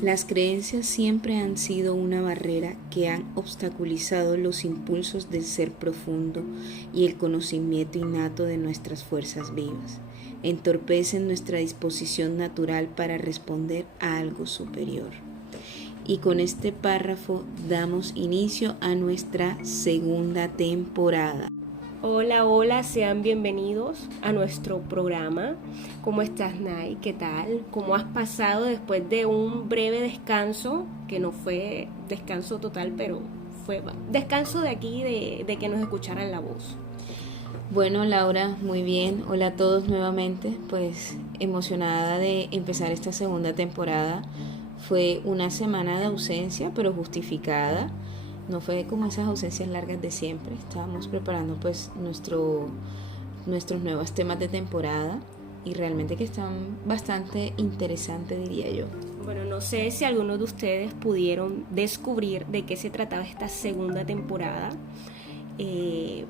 Las creencias siempre han sido una barrera que han obstaculizado los impulsos del ser profundo y el conocimiento innato de nuestras fuerzas vivas. Entorpecen nuestra disposición natural para responder a algo superior. Y con este párrafo damos inicio a nuestra segunda temporada. Hola, sean bienvenidos a nuestro programa. ¿Cómo estás, Nay? ¿Qué tal? ¿Cómo has pasado después de un breve descanso? Que no fue descanso total, pero fue descanso de aquí, de que nos escucharan la voz. Bueno, Laura, muy bien. Hola a todos nuevamente. Pues emocionada de empezar esta segunda temporada. Fue una semana de ausencia, pero justificada. No fue como esas ausencias largas de siempre. Estábamos preparando pues nuestros nuevos temas de temporada y realmente que están bastante interesantes, diría yo. Bueno, no sé si algunos de ustedes pudieron descubrir de qué se trataba esta segunda temporada.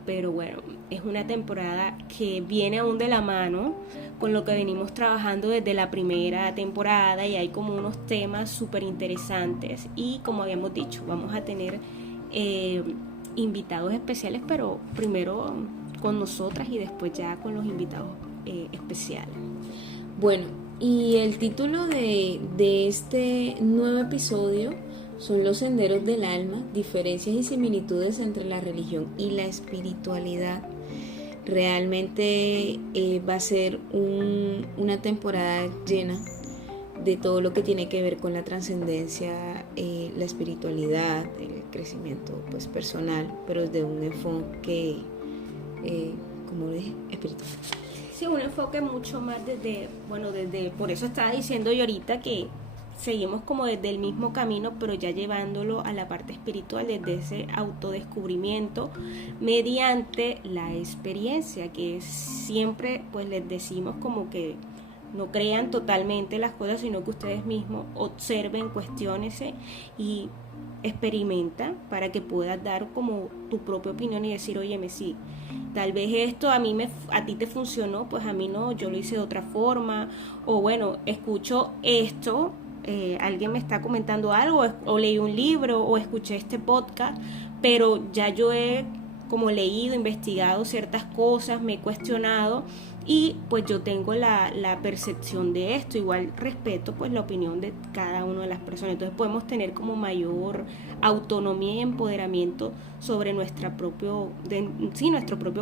Pero bueno, es una temporada que viene aún de la mano con lo que venimos trabajando desde la primera temporada y hay como unos temas súper interesantes y como habíamos dicho, vamos a tener invitados especiales, pero primero con nosotras y después ya con los invitados especiales. Bueno, y el título de este nuevo episodio son Los senderos del alma, diferencias y similitudes entre la religión y la espiritualidad. Realmente va a ser una temporada llena de todo lo que tiene que ver con la trascendencia, la espiritualidad, el crecimiento pues personal, pero desde un enfoque, como dije, espiritual. Sí, un enfoque mucho más desde, por eso estaba diciendo yo ahorita que seguimos como desde el mismo camino, pero ya llevándolo a la parte espiritual, desde ese autodescubrimiento mediante la experiencia, que siempre pues les decimos como que no crean totalmente las cosas, sino que ustedes mismos observen, cuestiónense y experimenta para que puedas dar como tu propia opinión y decir, óyeme, sí, tal vez esto a ti te funcionó, pues a mí no, yo lo hice de otra forma, o bueno, escucho esto, alguien me está comentando algo, o leí un libro, o escuché este podcast, pero ya yo he como leído, investigado ciertas cosas, me he cuestionado y pues yo tengo la percepción de esto. Igual respeto pues la opinión de cada una de las personas, entonces podemos tener como mayor autonomía y empoderamiento sobre nuestro propio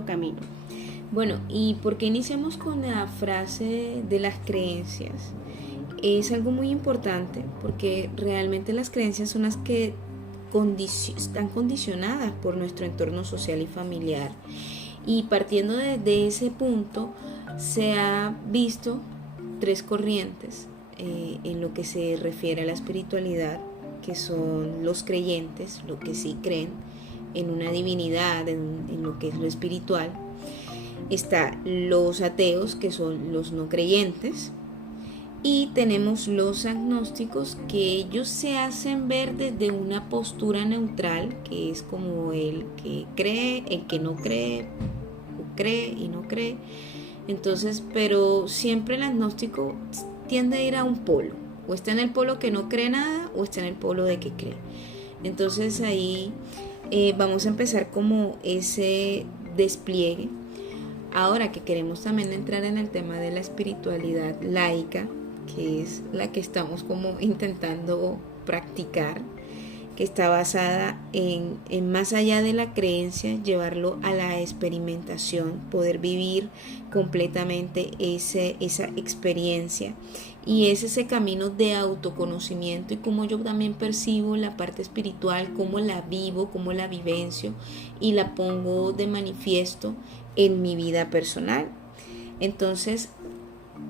camino. Bueno, ¿y por qué iniciamos con la frase de las creencias? Es algo muy importante porque realmente las creencias son las que están condicionadas por nuestro entorno social y familiar. Y partiendo de ese punto, se ha visto tres corrientes en lo que se refiere a la espiritualidad, que son los creyentes, lo que sí creen en una divinidad, en lo que es lo espiritual. Está los ateos, que son los no creyentes. Y tenemos los agnósticos, que ellos se hacen ver desde una postura neutral, que es como el que cree, el que no cree, o cree y no cree. Entonces, pero siempre el agnóstico tiende a ir a un polo, o está en el polo que no cree nada, o está en el polo de que cree. Entonces ahí vamos a empezar como ese despliegue. Ahora que queremos también entrar en el tema de la espiritualidad laica, que es la que estamos como intentando practicar, que está basada en más allá de la creencia, llevarlo a la experimentación, poder vivir completamente esa experiencia. Y es ese camino de autoconocimiento y cómo yo también percibo la parte espiritual, cómo la vivo, cómo la vivencio y la pongo de manifiesto en mi vida personal. Entonces,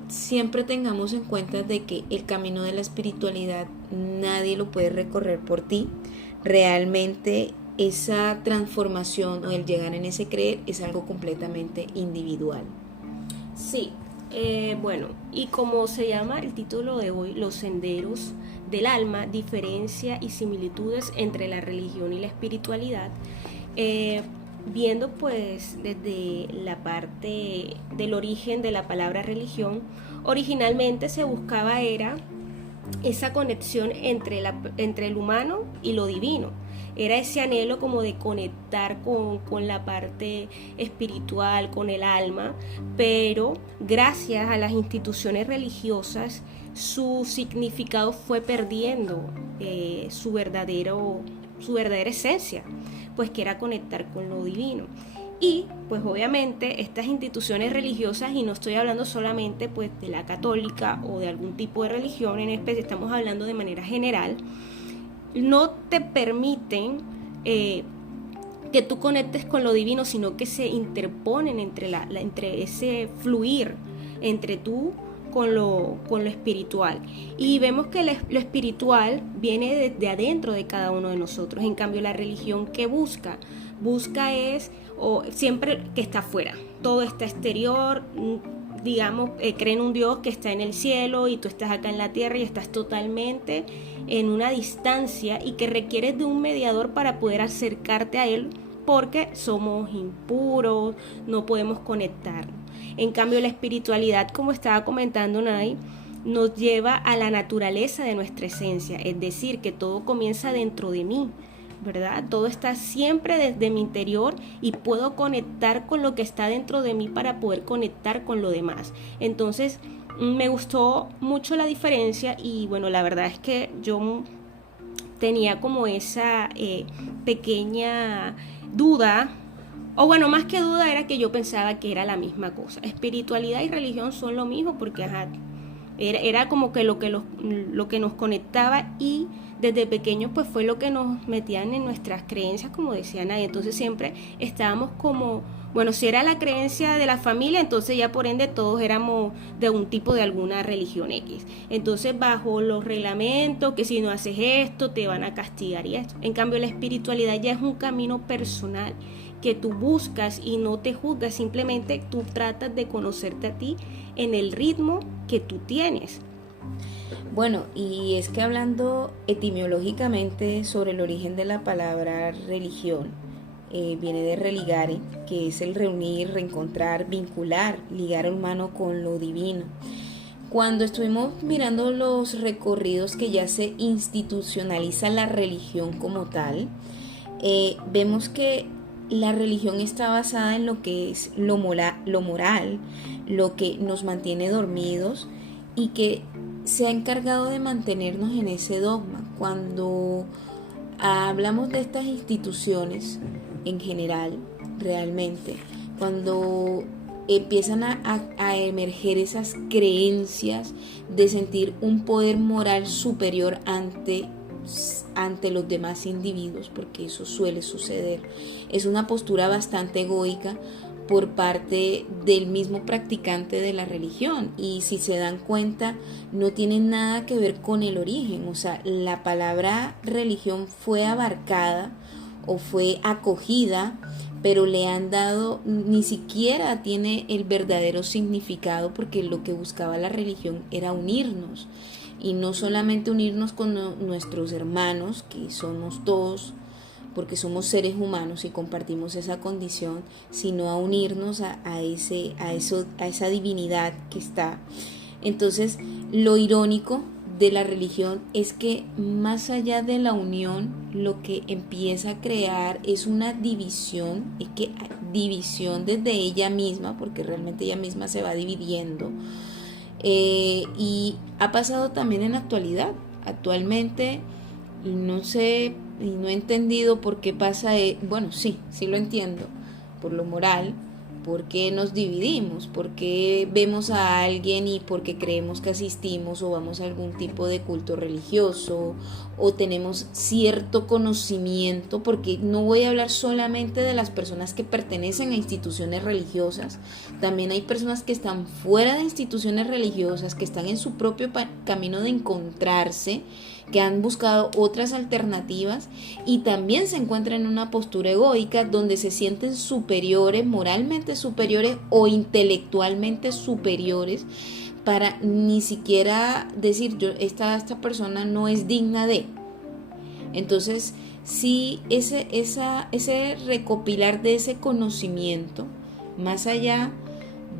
siempre tengamos en cuenta de que el camino de la espiritualidad nadie lo puede recorrer por ti. Realmente esa transformación o el llegar en ese creer es algo completamente individual. Sí, bueno, y como se llama el título de hoy, Los senderos del alma, diferencia y similitudes entre la religión y la espiritualidad, viendo pues desde la parte del origen de la palabra religión, originalmente se buscaba era esa conexión entre el humano y lo divino. Era ese anhelo como de conectar con la parte espiritual, con el alma, pero gracias a las instituciones religiosas su significado fue perdiendo su verdadera esencia, pues que era conectar con lo divino. Y pues obviamente estas instituciones religiosas, y no estoy hablando solamente pues de la católica o de algún tipo de religión en especie, estamos hablando de manera general, no te permiten que tú conectes con lo divino, sino que se interponen entre ese fluir entre tú con lo espiritual. Y vemos que lo espiritual viene de adentro de cada uno de nosotros. En cambio, la religión, ¿qué busca? Es siempre que está afuera, todo está exterior, digamos, creen un Dios que está en el cielo y tú estás acá en la tierra y estás totalmente en una distancia y que requieres de un mediador para poder acercarte a él, porque somos impuros, no podemos conectarnos. En cambio, la espiritualidad, como estaba comentando Nay, nos lleva a la naturaleza de nuestra esencia, es decir, que todo comienza dentro de mí, ¿verdad? Todo está siempre desde mi interior y puedo conectar con lo que está dentro de mí para poder conectar con lo demás. Entonces, me gustó mucho la diferencia y bueno, la verdad es que yo tenía como esa pequeña duda, o bueno, más que duda era que yo pensaba que era la misma cosa. Espiritualidad y religión son lo mismo porque era como que lo que nos conectaba, y desde pequeños pues fue lo que nos metían en nuestras creencias, como decía Nay. Entonces siempre estábamos como, bueno, si era la creencia de la familia, entonces ya por ende todos éramos de un tipo de alguna religión X. Entonces bajo los reglamentos, que si no haces esto te van a castigar y esto. En cambio la espiritualidad ya es un camino personal que tú buscas y no te juzgas, simplemente tú tratas de conocerte a ti en el ritmo que tú tienes. Bueno, y es que hablando etimológicamente sobre el origen de la palabra religión, viene de religare, que es el reunir, reencontrar, vincular, ligar al humano con lo divino. Cuando estuvimos mirando los recorridos que ya se institucionaliza la religión como tal, vemos que la religión está basada en lo que es lo moral, lo que nos mantiene dormidos y que se ha encargado de mantenernos en ese dogma. Cuando hablamos de estas instituciones en general, realmente, cuando empiezan a emerger esas creencias de sentir un poder moral superior ante los demás individuos, porque eso suele suceder, es una postura bastante egoica por parte del mismo practicante de la religión, y si se dan cuenta no tiene nada que ver con el origen. O sea, la palabra religión fue abarcada o fue acogida, pero le han dado, ni siquiera tiene el verdadero significado, porque lo que buscaba la religión era unirnos, y no solamente unirnos con nuestros hermanos, que somos todos, porque somos seres humanos y compartimos esa condición, sino a unirnos a esa divinidad que está. Entonces, lo irónico de la religión es que más allá de la unión, lo que empieza a crear es una división, división desde ella misma, porque realmente ella misma se va dividiendo. Y ha pasado también en la actualidad. Actualmente no sé y no he entendido por qué pasa. Bueno, sí lo entiendo, por lo moral. ¿Por qué nos dividimos? ¿Por qué vemos a alguien y porque creemos que asistimos o vamos a algún tipo de culto religioso o tenemos cierto conocimiento? Porque no voy a hablar solamente de las personas que pertenecen a instituciones religiosas. También hay personas que están fuera de instituciones religiosas, que están en su propio camino de encontrarse, que han buscado otras alternativas y también se encuentran en una postura egoica donde se sienten superiores, moralmente superiores o intelectualmente superiores, para ni siquiera decir esta persona no es digna de. Entonces sí ese recopilar de ese conocimiento, más allá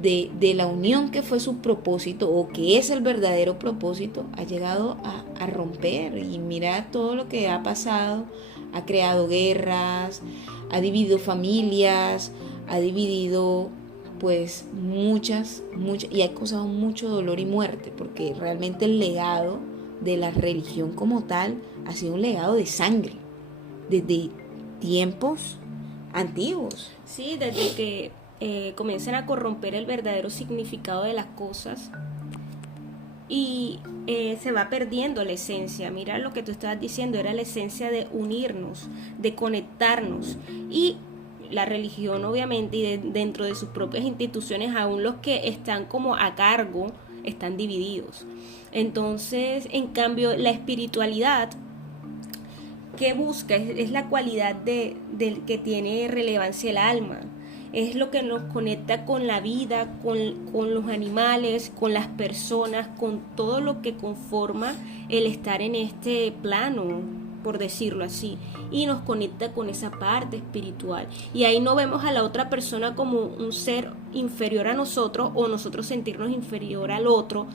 de la unión que fue su propósito o que es el verdadero propósito, ha llegado a romper. Y mira todo lo que ha pasado, ha creado guerras, ha dividido familias, ha dividido pues muchas, y ha causado mucho dolor y muerte, porque realmente el legado de la religión como tal ha sido un legado de sangre desde tiempos antiguos. Sí, desde que comienzan a corromper el verdadero significado de las cosas y se va perdiendo la esencia. Mira lo que tú estabas diciendo, era la esencia de unirnos, de conectarnos. Y la religión obviamente, y dentro de sus propias instituciones, aún los que están como a cargo están divididos. Entonces, en cambio, la espiritualidad que busca es la cualidad del que tiene relevancia el alma. Es lo que nos conecta con la vida, con los animales, con las personas, con todo lo que conforma el estar en este plano, por decirlo así, y nos conecta con esa parte espiritual. Y ahí no vemos a la otra persona como un ser inferior a nosotros o nosotros sentirnos inferior al otro,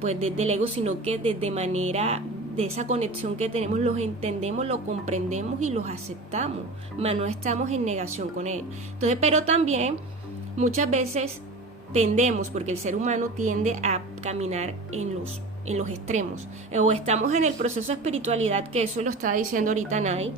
pues desde el ego, sino que desde manera de esa conexión que tenemos, los entendemos, los comprendemos y los aceptamos, mas no estamos en negación con él. Entonces, pero también muchas veces tendemos, porque el ser humano tiende a caminar en los extremos, o estamos en el proceso de espiritualidad, que eso lo estaba diciendo ahorita Nay,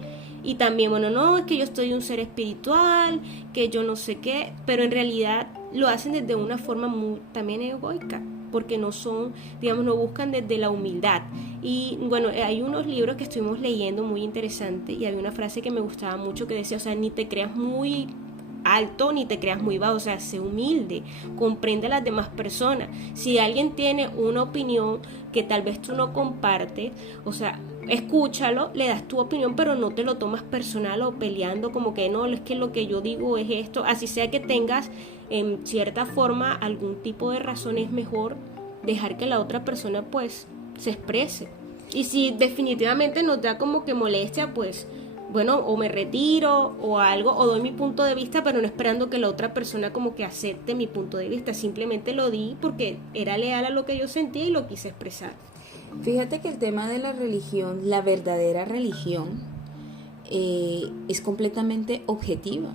y también, bueno, no, es que yo estoy un ser espiritual, que yo no sé qué, pero en realidad lo hacen desde una forma muy también egoica, porque no son, digamos, no buscan desde la humildad. Y bueno, hay unos libros que estuvimos leyendo muy interesantes, y había una frase que me gustaba mucho que decía, o sea, ni te creas muy alto ni te creas muy bajo, o sea, sé humilde, comprende a las demás personas. Si alguien tiene una opinión que tal vez tú no compartes, o sea, escúchalo, le das tu opinión, pero no te lo tomas personal o peleando como que no, es que lo que yo digo es esto, así sea que tengas en cierta forma algún tipo de razón, es mejor dejar que la otra persona pues se exprese. Y si definitivamente nos da como que molestia, pues bueno, o me retiro o algo, o doy mi punto de vista, pero no esperando que la otra persona como que acepte mi punto de vista. Simplemente lo di porque era leal a lo que yo sentía y lo quise expresar. Fíjate que el tema de la religión, la verdadera religión, es completamente objetiva.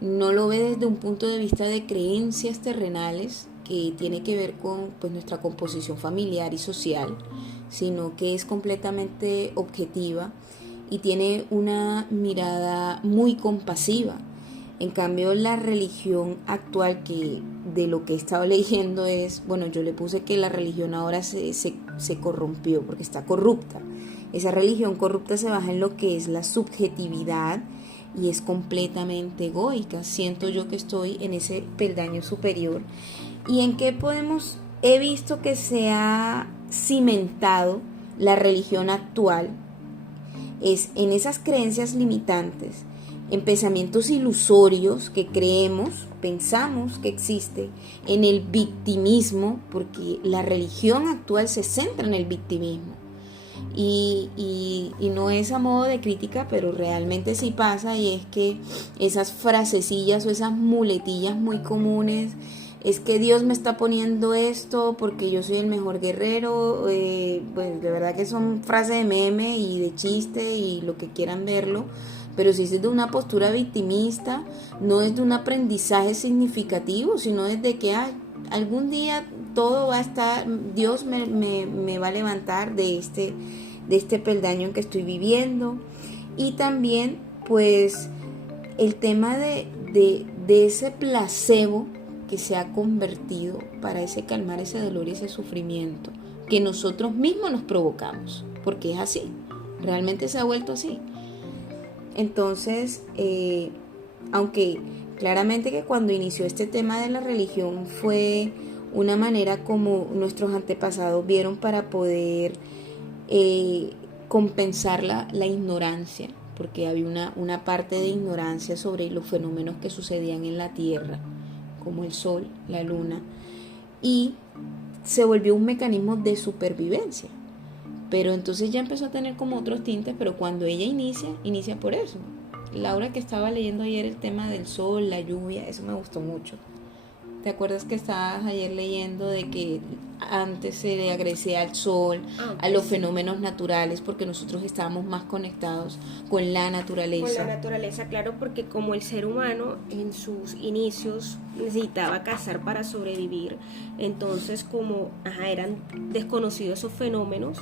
No lo ve desde un punto de vista de creencias terrenales que tiene que ver con pues, nuestra composición familiar y social, sino que es completamente objetiva y tiene una mirada muy compasiva. En cambio, la religión actual, que de lo que he estado leyendo es, bueno, yo le puse que la religión ahora se corrompió porque está corrupta. Esa religión corrupta se basa en lo que es la subjetividad y es completamente egoica. Siento yo que estoy en ese peldaño superior. ¿Y en qué he visto que se ha cimentado la religión actual? Es en esas creencias limitantes, en pensamientos ilusorios que pensamos que existe, en el victimismo, porque la religión actual se centra en el victimismo. Y no es a modo de crítica, pero realmente sí pasa, y es que esas frasecillas o esas muletillas muy comunes, es que Dios me está poniendo esto porque yo soy el mejor guerrero, pues de verdad que son frases de meme y de chiste y lo que quieran verlo, pero si es de una postura victimista, no es de un aprendizaje significativo, sino desde que algún día todo va a estar, Dios me va a levantar de este peldaño en que estoy viviendo. Y también pues el tema de ese placebo que se ha convertido para calmar ese dolor y ese sufrimiento que nosotros mismos nos provocamos, porque es así, realmente se ha vuelto así. Entonces, aunque claramente que cuando inició este tema de la religión fue una manera como nuestros antepasados vieron para poder compensar la ignorancia, porque había una parte de ignorancia sobre los fenómenos que sucedían en la Tierra, como el sol, la luna, y se volvió un mecanismo de supervivencia. pero entonces ya empezó a tener como otros tintes, pero cuando ella inicia por eso. Laura, que estaba leyendo ayer el tema del sol, la lluvia, eso me gustó mucho. ¿Te acuerdas que estabas ayer leyendo de que antes se le agradecía al sol, a los fenómenos naturales, porque nosotros estábamos más conectados con la naturaleza? Con la naturaleza, claro, porque como el ser humano en sus inicios necesitaba cazar para sobrevivir, entonces como eran desconocidos esos fenómenos,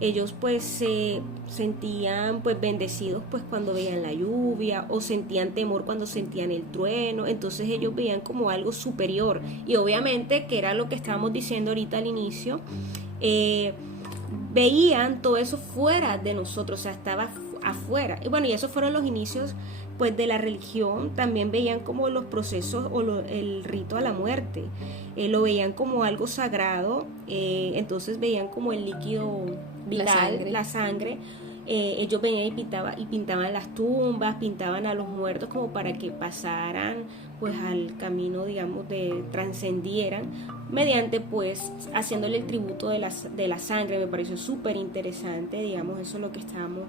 ellos pues se sentían pues bendecidos pues cuando veían la lluvia, o sentían temor cuando sentían el trueno, entonces ellos veían como algo superior, y obviamente, que era lo que estábamos diciendo ahorita al inicio, veían todo eso fuera de nosotros, o sea, estaba afuera. Y bueno, y esos fueron los inicios pues de la religión. También veían como los procesos o el rito a la muerte, lo veían como algo sagrado, entonces veían como el líquido vital, la sangre. Ellos venían y pintaban las tumbas, pintaban a los muertos como para que pasaran pues al camino, digamos, trascendieran, mediante pues haciéndole el tributo de la sangre. Me pareció súper interesante, digamos, eso es lo que estábamos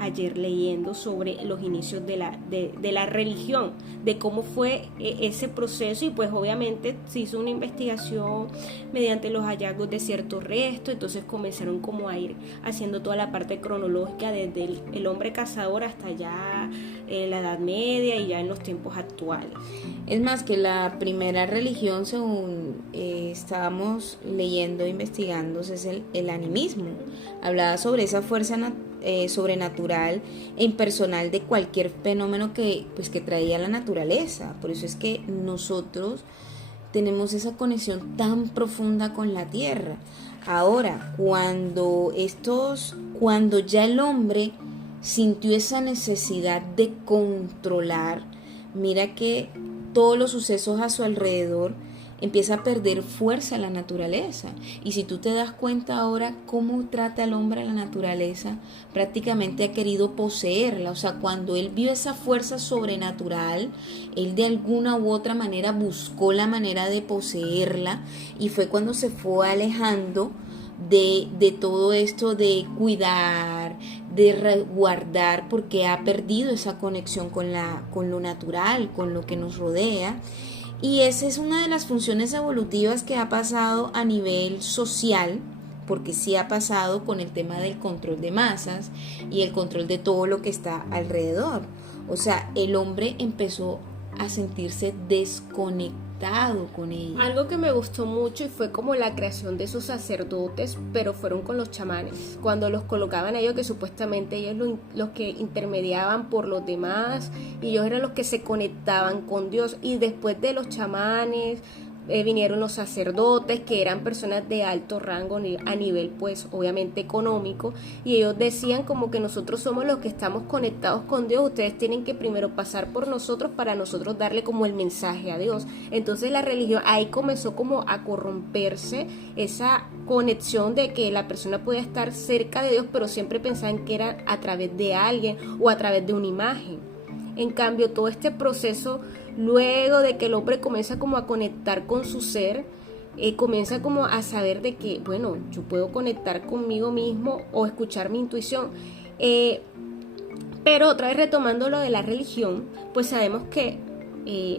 ayer leyendo sobre los inicios de la religión, de cómo fue ese proceso, y pues obviamente se hizo una investigación mediante los hallazgos de ciertos restos, entonces comenzaron como a ir haciendo toda la parte cronológica desde el hombre cazador hasta ya la Edad Media y ya en los tiempos actuales. Es más, que la primera religión, según estábamos leyendo e investigando, es el animismo. Hablaba sobre esa fuerza sobrenatural e impersonal de cualquier fenómeno que traía la naturaleza. Por eso es que nosotros tenemos esa conexión tan profunda con la tierra. Ahora, cuando ya el hombre sintió esa necesidad de controlar, mira que todos los sucesos a su alrededor empieza a perder fuerza la naturaleza. Y si tú te das cuenta ahora cómo trata el hombre a la naturaleza, prácticamente ha querido poseerla. O sea, cuando él vio esa fuerza sobrenatural, él de alguna u otra manera buscó la manera de poseerla, y fue cuando se fue alejando de todo esto de cuidar, de resguardar, porque ha perdido esa conexión con lo natural, con lo que nos rodea. Y esa es una de las funciones evolutivas que ha pasado a nivel social, porque sí ha pasado con el tema del control de masas y el control de todo lo que está alrededor. O sea, el hombre empezó a sentirse desconectado con ella. Algo que me gustó mucho y fue como la creación de esos sacerdotes, pero fueron con los chamanes, cuando los colocaban a ellos, que supuestamente ellos los que intermediaban por los demás, y ellos eran los que se conectaban con Dios. Y después de los chamanes vinieron los sacerdotes, que eran personas de alto rango a nivel pues obviamente económico, y ellos decían como que nosotros somos los que estamos conectados con Dios, ustedes tienen que primero pasar por nosotros para nosotros darle como el mensaje a Dios. Entonces la religión ahí comenzó como a corromperse esa conexión de que la persona podía estar cerca de Dios, pero siempre pensaban que era a través de alguien o a través de una imagen. En cambio, todo este proceso, luego de que el hombre comienza como a conectar con su ser, comienza como a saber de que, bueno, yo puedo conectar conmigo mismo o escuchar mi intuición. Pero otra vez retomando lo de la religión, pues sabemos que,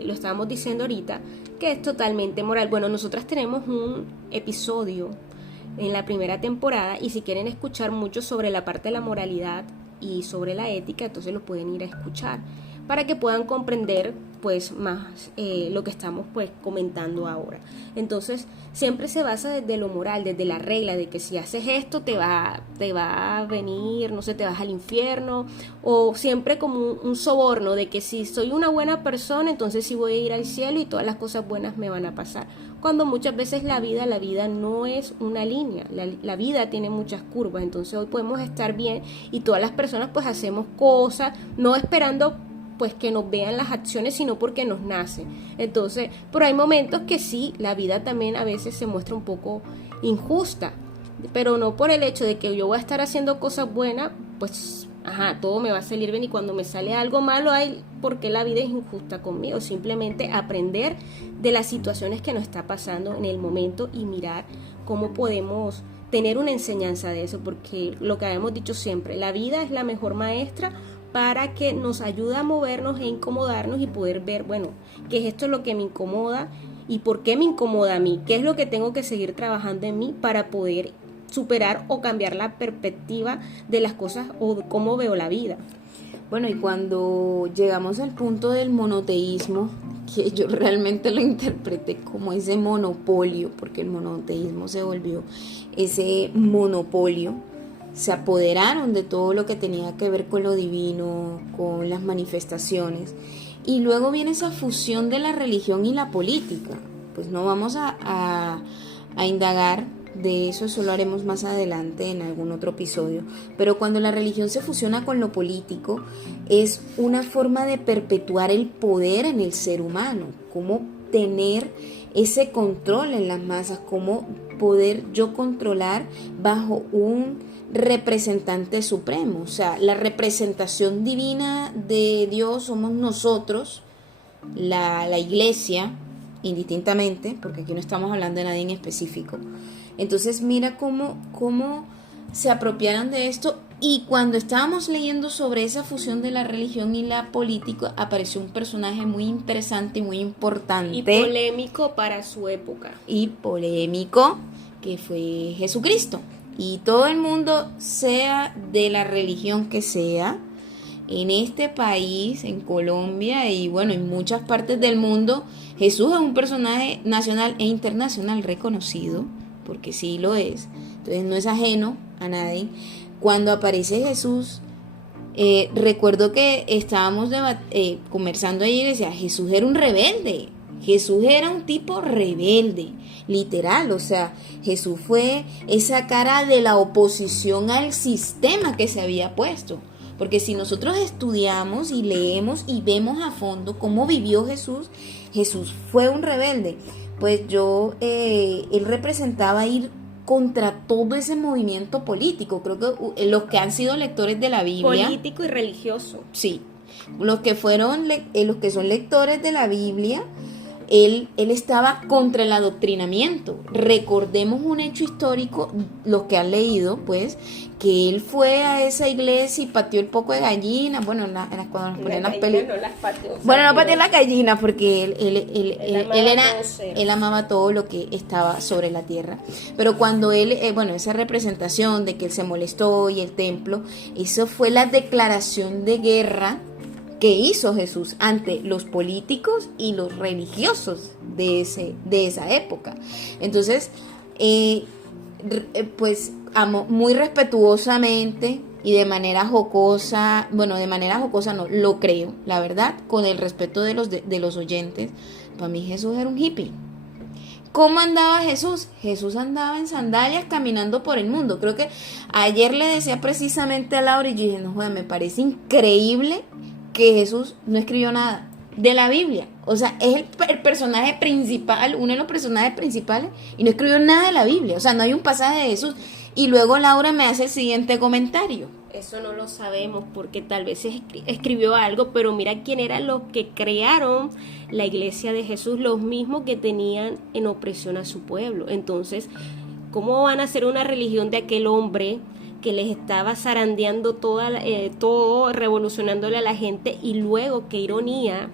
lo estábamos diciendo ahorita, que es totalmente moral. Bueno, nosotras tenemos un episodio en la primera temporada, y si quieren escuchar mucho sobre la parte de la moralidad y sobre la ética, entonces lo pueden ir a escuchar para que puedan comprender pues más lo que estamos pues comentando ahora. Entonces siempre se basa desde lo moral, desde la regla de que si haces esto te va a venir, no sé, te vas al infierno, o siempre como un soborno de que si soy una buena persona, entonces sí voy a ir al cielo y todas las cosas buenas me van a pasar. Cuando muchas veces la vida no es una línea, la vida tiene muchas curvas. Entonces hoy podemos estar bien y todas las personas pues hacemos cosas no esperando pues que nos vean las acciones, sino porque nos nace. Entonces, pero hay momentos que sí, la vida también a veces se muestra un poco injusta, pero no por el hecho de que yo voy a estar haciendo cosas buenas, pues todo me va a salir bien, y cuando me sale algo malo, porque la vida es injusta conmigo. Simplemente aprender de las situaciones que nos está pasando en el momento y mirar cómo podemos tener una enseñanza de eso, porque lo que habíamos dicho siempre, la vida es la mejor maestra para que nos ayude a movernos e incomodarnos y poder ver, bueno, qué es esto lo que me incomoda y por qué me incomoda a mí, qué es lo que tengo que seguir trabajando en mí para poder superar o cambiar la perspectiva de las cosas o de cómo veo la vida. Bueno, y cuando llegamos al punto del monoteísmo, que yo realmente lo interpreté como ese monopolio, porque el monoteísmo se volvió ese monopolio, se apoderaron de todo lo que tenía que ver con lo divino, con las manifestaciones, y luego viene esa fusión de la religión y la política. Pues no vamos a indagar de eso, lo haremos más adelante en algún otro episodio, pero cuando la religión se fusiona con lo político, es una forma de perpetuar el poder en el ser humano, cómo tener ese control en las masas, cómo poder yo controlar bajo un representante supremo. O sea, la representación divina de Dios somos nosotros, la iglesia, indistintamente, porque aquí no estamos hablando de nadie en específico. Entonces mira cómo se apropiaron de esto, y cuando estábamos leyendo sobre esa fusión de la religión y la política, apareció un personaje muy interesante y muy importante. Y polémico para su época. Y polémico, que fue Jesucristo. Y todo el mundo, sea de la religión que sea, en este país, en Colombia y bueno, en muchas partes del mundo, Jesús es un personaje nacional e internacional reconocido, porque sí lo es, entonces no es ajeno a nadie. Cuando aparece Jesús, recuerdo que estábamos conversando ayer y decía, Jesús era un rebelde, Jesús era un tipo rebelde, literal, o sea, Jesús fue esa cara de la oposición al sistema que se había puesto. Porque si nosotros estudiamos y leemos y vemos a fondo cómo vivió Jesús, Jesús fue un rebelde. Pues él representaba ir contra todo ese movimiento político. Creo que los que han sido lectores de la Biblia, político y religioso. Sí, los que son lectores de la Biblia, él estaba contra el adoctrinamiento. Recordemos un hecho histórico, los que han leído, pues, que él fue a esa iglesia y pateó el poco de gallina. Bueno, cuando nos ponían las películas. Bueno, no pateó la gallina porque él amaba todo lo que estaba sobre la tierra. Pero cuando esa representación de que él se molestó y el templo, eso fue la declaración de guerra que hizo Jesús ante los políticos y los religiosos de esa época. Entonces, pues muy respetuosamente y de manera jocosa, no, lo creo, la verdad, con el respeto de los oyentes, para mí Jesús era un hippie. ¿Cómo andaba Jesús? Jesús andaba en sandalias caminando por el mundo. Creo que ayer le decía precisamente a Laura y yo dije, no joder, me parece increíble que Jesús no escribió nada de la Biblia. O sea, es el personaje principal, uno de los personajes principales, y no escribió nada de la Biblia. O sea, no hay un pasaje de Jesús. Y luego Laura me hace el siguiente comentario. Eso no lo sabemos porque tal vez escribió algo, pero mira quién eran los que crearon la iglesia de Jesús, los mismos que tenían en opresión a su pueblo. Entonces, ¿cómo van a hacer una religión de aquel hombre que les estaba zarandeando todo, revolucionándole a la gente? Y luego, qué ironía,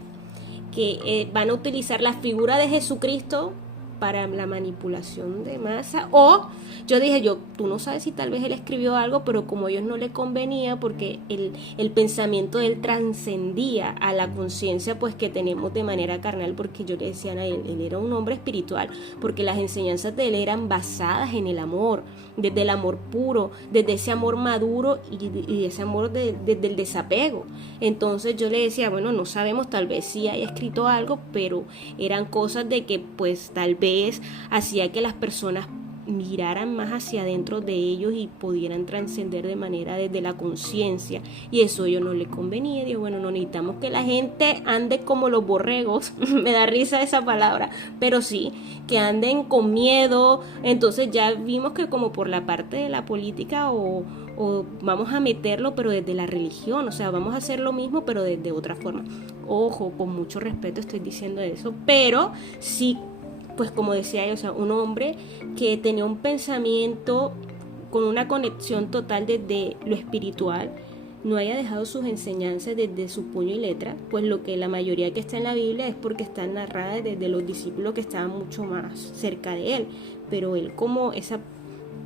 que van a utilizar la figura de Jesucristo para la manipulación de masa. O yo dije, tú no sabes si tal vez él escribió algo, pero como a ellos no le convenía, porque el pensamiento de él trascendía a la conciencia pues que tenemos de manera carnal, porque yo le decía a él era un hombre espiritual, porque las enseñanzas de él eran basadas en el amor, desde el amor puro, desde ese amor maduro y ese amor desde el desapego. Entonces yo le decía, bueno, no sabemos, tal vez sí haya escrito algo, pero eran cosas de que pues tal vez hacía que las personas miraran más hacia adentro de ellos y pudieran trascender de manera desde la conciencia, y eso a ellos no les convenía. Digo, bueno, no necesitamos que la gente ande como los borregos, me da risa esa palabra, pero sí, que anden con miedo. Entonces ya vimos que como por la parte de la política o vamos a meterlo pero desde la religión, o sea, vamos a hacer lo mismo pero desde otra forma. Ojo, con mucho respeto estoy diciendo eso, pero sí pues como decía yo, o sea, un hombre que tenía un pensamiento con una conexión total desde lo espiritual, no haya dejado sus enseñanzas desde su puño y letra, pues lo que la mayoría que está en la Biblia es porque están narradas desde los discípulos que estaban mucho más cerca de él, pero él como esa,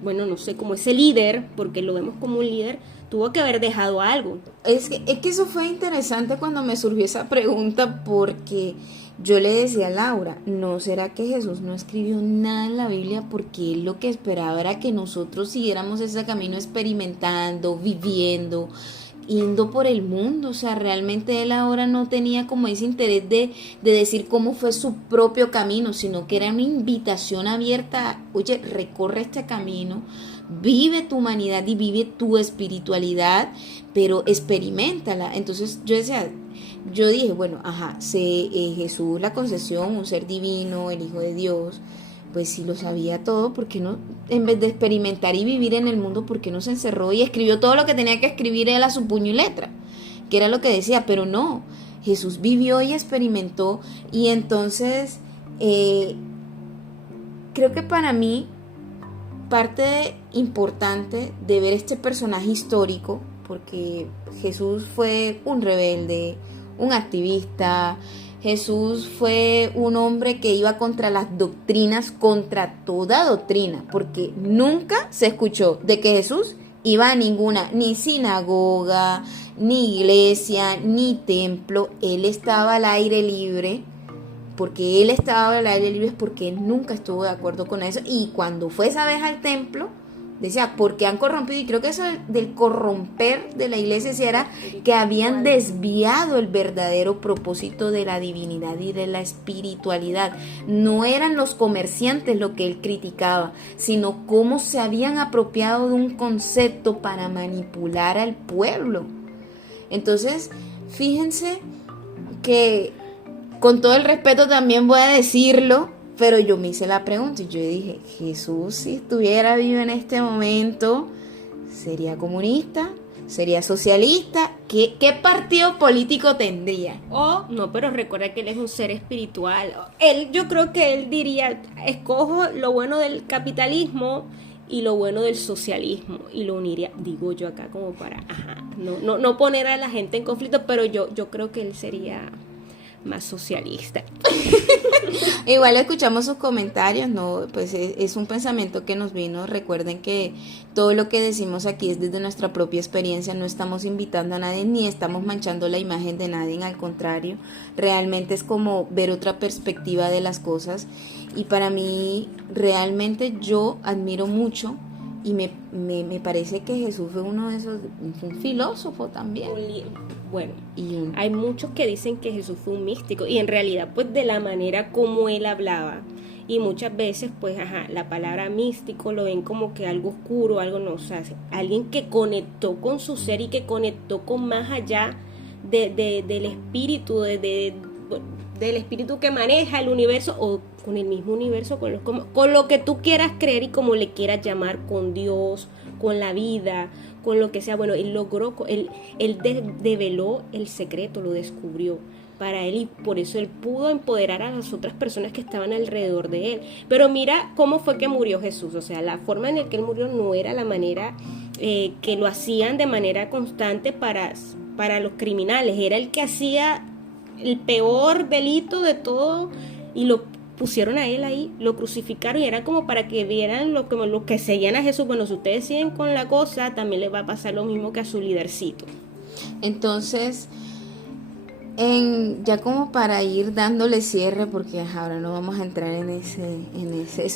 bueno, no sé, como ese líder, porque lo vemos como un líder, tuvo que haber dejado algo. Es que eso fue interesante cuando me surgió esa pregunta, porque yo le decía a Laura, ¿no será que Jesús no escribió nada en la Biblia porque él lo que esperaba era que nosotros siguiéramos ese camino experimentando, viviendo, yendo por el mundo? O sea, realmente él ahora no tenía como ese interés de decir cómo fue su propio camino, sino que era una invitación abierta, oye, recorre este camino, vive tu humanidad y vive tu espiritualidad, pero experimentala. Entonces yo dije, bueno, Jesús, la concepción, un ser divino, el Hijo de Dios, pues si lo sabía todo, ¿por qué no, en vez de experimentar y vivir en el mundo, por qué no se encerró y escribió todo lo que tenía que escribir él a su puño y letra? Que era lo que decía, pero no, Jesús vivió y experimentó. Y entonces, creo que para mí, parte importante de ver este personaje histórico, porque Jesús fue un rebelde, un activista, Jesús fue un hombre que iba contra las doctrinas, contra toda doctrina, porque nunca se escuchó de que Jesús iba a ninguna, ni sinagoga, ni iglesia, ni templo. Él estaba al aire libre. Porque él estaba al aire libre es porque él nunca estuvo de acuerdo con eso. Y cuando fue esa vez al templo, decía, porque han corrompido, y creo que eso del corromper de la iglesia sí era que habían desviado el verdadero propósito de la divinidad y de la espiritualidad. No eran los comerciantes lo que él criticaba, sino cómo se habían apropiado de un concepto para manipular al pueblo. Entonces, fíjense que, con todo el respeto también voy a decirlo, pero yo me hice la pregunta y yo dije, Jesús, si estuviera vivo en este momento, ¿sería comunista? ¿Sería socialista? ¿Qué partido político tendría? No, pero recuerda que él es un ser espiritual. Yo creo que él diría, escojo lo bueno del capitalismo y lo bueno del socialismo, y lo uniría, digo yo acá como para, no poner a la gente en conflicto, pero yo creo que él sería más socialista. Igual escuchamos sus comentarios, no, pues es un pensamiento que nos vino. Recuerden que todo lo que decimos aquí es desde nuestra propia experiencia, no estamos invitando a nadie ni estamos manchando la imagen de nadie, al contrario, realmente es como ver otra perspectiva de las cosas. Y para mí realmente yo admiro mucho y me parece que Jesús fue uno de esos, un filósofo también. Bueno, hay muchos que dicen que Jesús fue un místico, y en realidad pues de la manera como él hablaba, y muchas veces pues la palabra místico lo ven como que algo oscuro, algo no, o sea, alguien que conectó con su ser y que conectó con más allá del espíritu, del espíritu que maneja el universo, o con el mismo universo, con lo que tú quieras creer y como le quieras llamar, con Dios, con la vida, con lo que sea. Bueno, él logró, él develó el secreto, lo descubrió para él, y por eso él pudo empoderar a las otras personas que estaban alrededor de él. Pero mira cómo fue que murió Jesús, o sea, la forma en la que él murió no era la manera que lo hacían de manera constante para los criminales, era el que hacía el peor delito de todo, y lo pusieron a él ahí, lo crucificaron, y era como para que vieran lo que seguían a Jesús. Bueno, si ustedes siguen con la cosa, también les va a pasar lo mismo que a su lidercito. Entonces, ya como para ir dándole cierre, porque ahora no vamos a entrar en ese,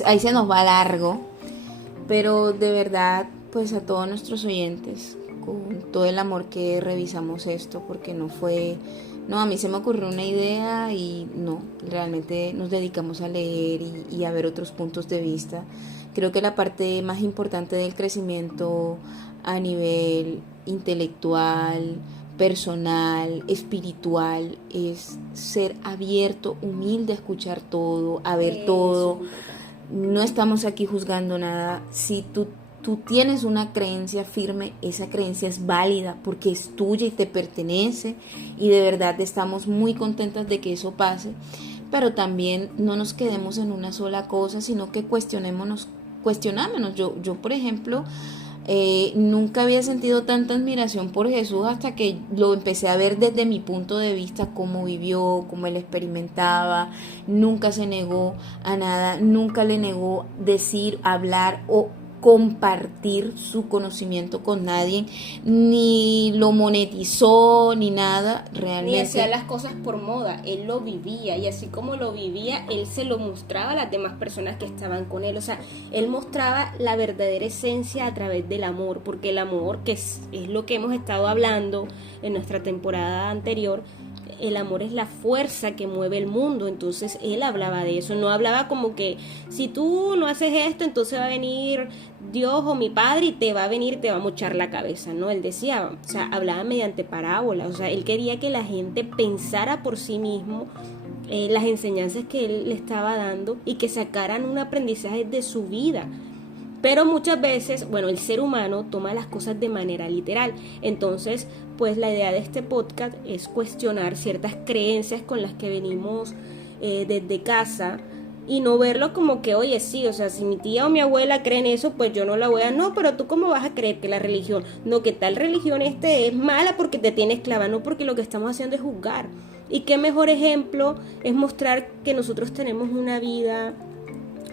ahí se nos va largo, pero de verdad, pues a todos nuestros oyentes, con todo el amor que revisamos esto, porque a mí se me ocurrió una idea y no, realmente nos dedicamos a leer y a ver otros puntos de vista. Creo que la parte más importante del crecimiento a nivel intelectual, personal, espiritual, es ser abierto, humilde a escuchar todo, a ver todo. No estamos aquí juzgando nada. Si tú tienes una creencia firme, esa creencia es válida porque es tuya y te pertenece, y de verdad estamos muy contentas de que eso pase. pero también no nos quedemos en una sola cosa, sino que cuestionémonos. Yo por ejemplo, nunca había sentido tanta admiración por Jesús hasta que lo empecé a ver desde mi punto de vista, cómo vivió, cómo él experimentaba. Nunca se negó a nada, nunca le negó decir, hablar o compartir su conocimiento con nadie, ni lo monetizó ni nada, realmente. Ni hacía las cosas por moda, él lo vivía, y así como lo vivía, él se lo mostraba a las demás personas que estaban con él. O sea, él mostraba la verdadera esencia a través del amor, porque el amor, que es lo que hemos estado hablando en nuestra temporada anterior, el amor es la fuerza que mueve el mundo. Entonces él hablaba de eso, no hablaba como que si tú no haces esto, entonces va a venir Dios o mi padre y te va a mochar la cabeza, ¿no? Él decía, o sea, hablaba mediante parábolas. O sea, él quería que la gente pensara por sí mismo las enseñanzas que él le estaba dando y que sacaran un aprendizaje de su vida. Pero muchas veces, bueno, el ser humano toma las cosas de manera literal. Entonces, pues la idea de este podcast es cuestionar ciertas creencias con las que venimos desde casa, y no verlo como que, oye, sí, o sea, si mi tía o mi abuela creen eso, pues yo no la voy a... No, pero tú cómo vas a creer que la religión... No, que tal religión es mala porque te tiene esclava, no, porque lo que estamos haciendo es juzgar. Y qué mejor ejemplo es mostrar que nosotros tenemos una vida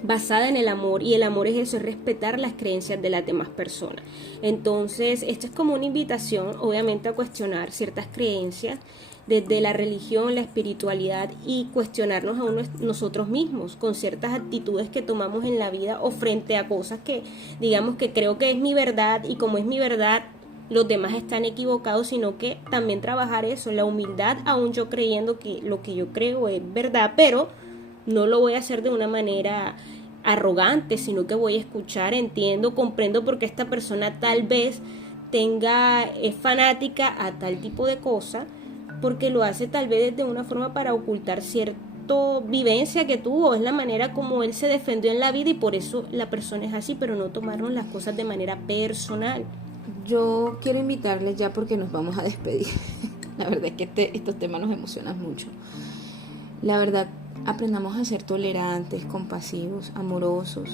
basada en el amor, y el amor es eso, es respetar las creencias de las demás personas. Entonces, esto es como una invitación, obviamente, a cuestionar ciertas creencias desde la religión, la espiritualidad, y cuestionarnos a nosotros mismos con ciertas actitudes que tomamos en la vida o frente a cosas que, digamos, que creo que es mi verdad, y como es mi verdad, los demás están equivocados, sino que también trabajar eso, la humildad, aún yo creyendo que lo que yo creo es verdad, pero no lo voy a hacer de una manera arrogante, sino que voy a escuchar, entiendo, comprendo porque esta persona tal vez es fanática a tal tipo de cosa, porque lo hace tal vez de una forma para ocultar cierta vivencia que tuvo, es la manera como él se defendió en la vida, y por eso la persona es así, pero no tomarnos las cosas de manera personal. Yo quiero invitarles ya, porque nos vamos a despedir. La verdad es que estos temas nos emocionan mucho. La verdad, aprendamos a ser tolerantes, compasivos, amorosos.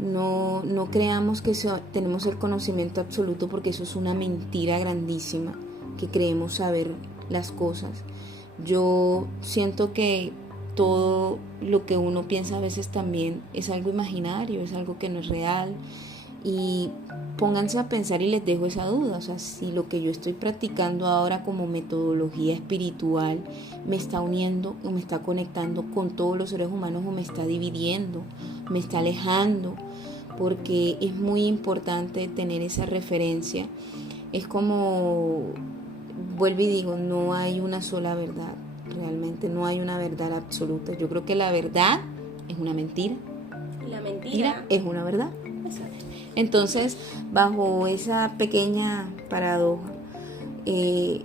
No creamos que tenemos el conocimiento absoluto, porque eso es una mentira grandísima, que creemos saber las cosas. Yo siento que todo lo que uno piensa a veces también es algo imaginario, es algo que no es real. Y pónganse a pensar, y les dejo esa duda, o sea, si lo que yo estoy practicando ahora como metodología espiritual me está uniendo o me está conectando con todos los seres humanos, o me está dividiendo, me está alejando, porque es muy importante tener esa referencia. Es como, vuelvo y digo, no hay una sola verdad, realmente no hay una verdad absoluta. Yo creo que la verdad es una mentira. La mentira es una verdad. Exacto. Entonces, bajo esa pequeña paradoja,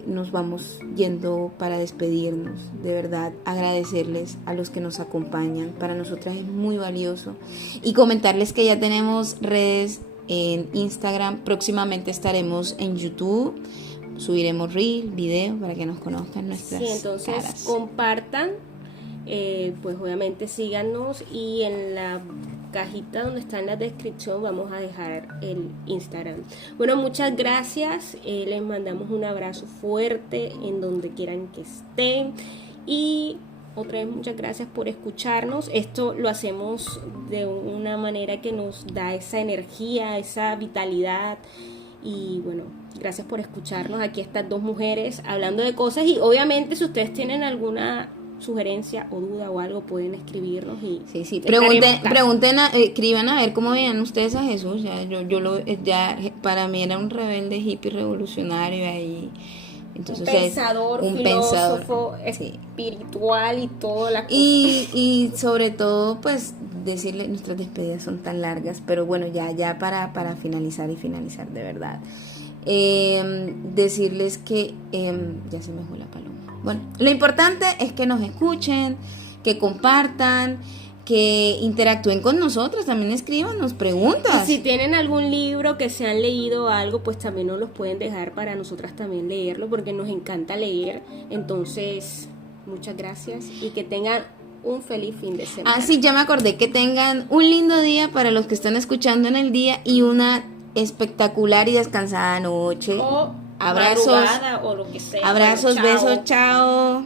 nos vamos yendo para despedirnos. De verdad, agradecerles a los que nos acompañan. Para nosotras es muy valioso. Y comentarles que ya tenemos redes en Instagram. Próximamente estaremos en YouTube. Subiremos reel, video, para que nos conozcan nuestras caras. Sí, entonces compartan, pues obviamente síganos, y en la cajita donde está en la descripción vamos a dejar el Instagram. Bueno, muchas gracias, les mandamos un abrazo fuerte en donde quieran que estén, y otra vez muchas gracias por escucharnos. Esto lo hacemos de una manera que nos da esa energía, esa vitalidad, y bueno, gracias por escucharnos. Aquí estas dos mujeres hablando de cosas, y obviamente si ustedes tienen alguna sugerencia o duda o algo, pueden escribirnos y sí. Pregunten, escriban a ver cómo veían ustedes a Jesús. Ya para mí era un rebelde hippie revolucionario ahí. Entonces, un filósofo espiritual y todo la cosa. Y sobre todo, pues decirle, nuestras despedidas son tan largas, pero bueno, ya para finalizar de verdad, decirles que ya se me fue la paloma. Bueno, lo importante es que nos escuchen, que compartan, que interactúen con nosotros, también escríbanos preguntas. Y si tienen algún libro que se han leído o algo, pues también nos los pueden dejar para nosotras también leerlo, porque nos encanta leer. Entonces, muchas gracias y que tengan un feliz fin de semana. Ah, sí, ya me acordé. Que tengan un lindo día para los que están escuchando en el día y una espectacular y descansada noche. O abrazos, madrugada o lo que sea. abrazos, Bueno, chao. besos, chao.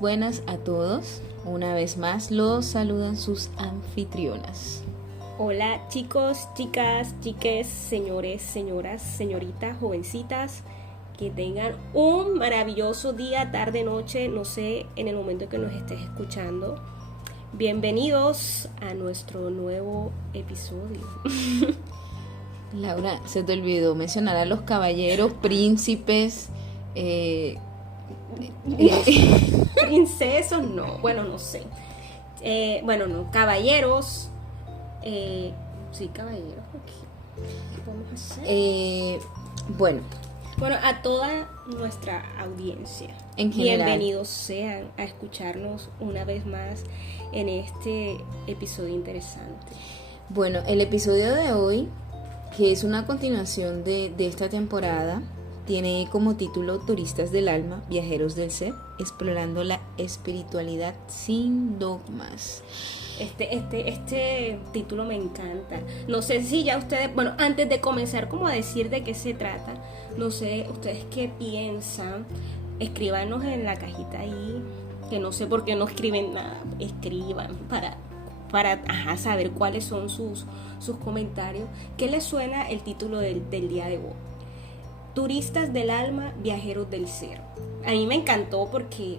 Buenas a todos. Una vez más los saludan sus anfitrionas. Hola chicos, chicas, chiques, señores, señoras, señoritas, jovencitas. Que tengan un maravilloso día, tarde, noche, no sé, en el momento que nos estés escuchando. Bienvenidos a nuestro nuevo episodio. Laura, se te olvidó mencionar a los caballeros, príncipes, Princesos, no, bueno, no sé. No, caballeros. Sí, caballeros, ¿qué podemos hacer? Bueno, a toda nuestra audiencia, en general, bienvenidos sean a escucharnos una vez más en este episodio interesante. Bueno, el episodio de hoy, que es una continuación de esta temporada, tiene como título Turistas del Alma, Viajeros del Ser, explorando la espiritualidad sin dogmas. Este título me encanta. No sé si ya ustedes, antes de comenzar como a decir de qué se trata, no sé ustedes qué piensan. Escríbanos en la cajita ahí, que no sé por qué no escriben nada. Escriban para saber cuáles son sus comentarios. ¿Qué les suena el título del día de hoy? Turistas del alma, viajeros del ser. A mí me encantó porque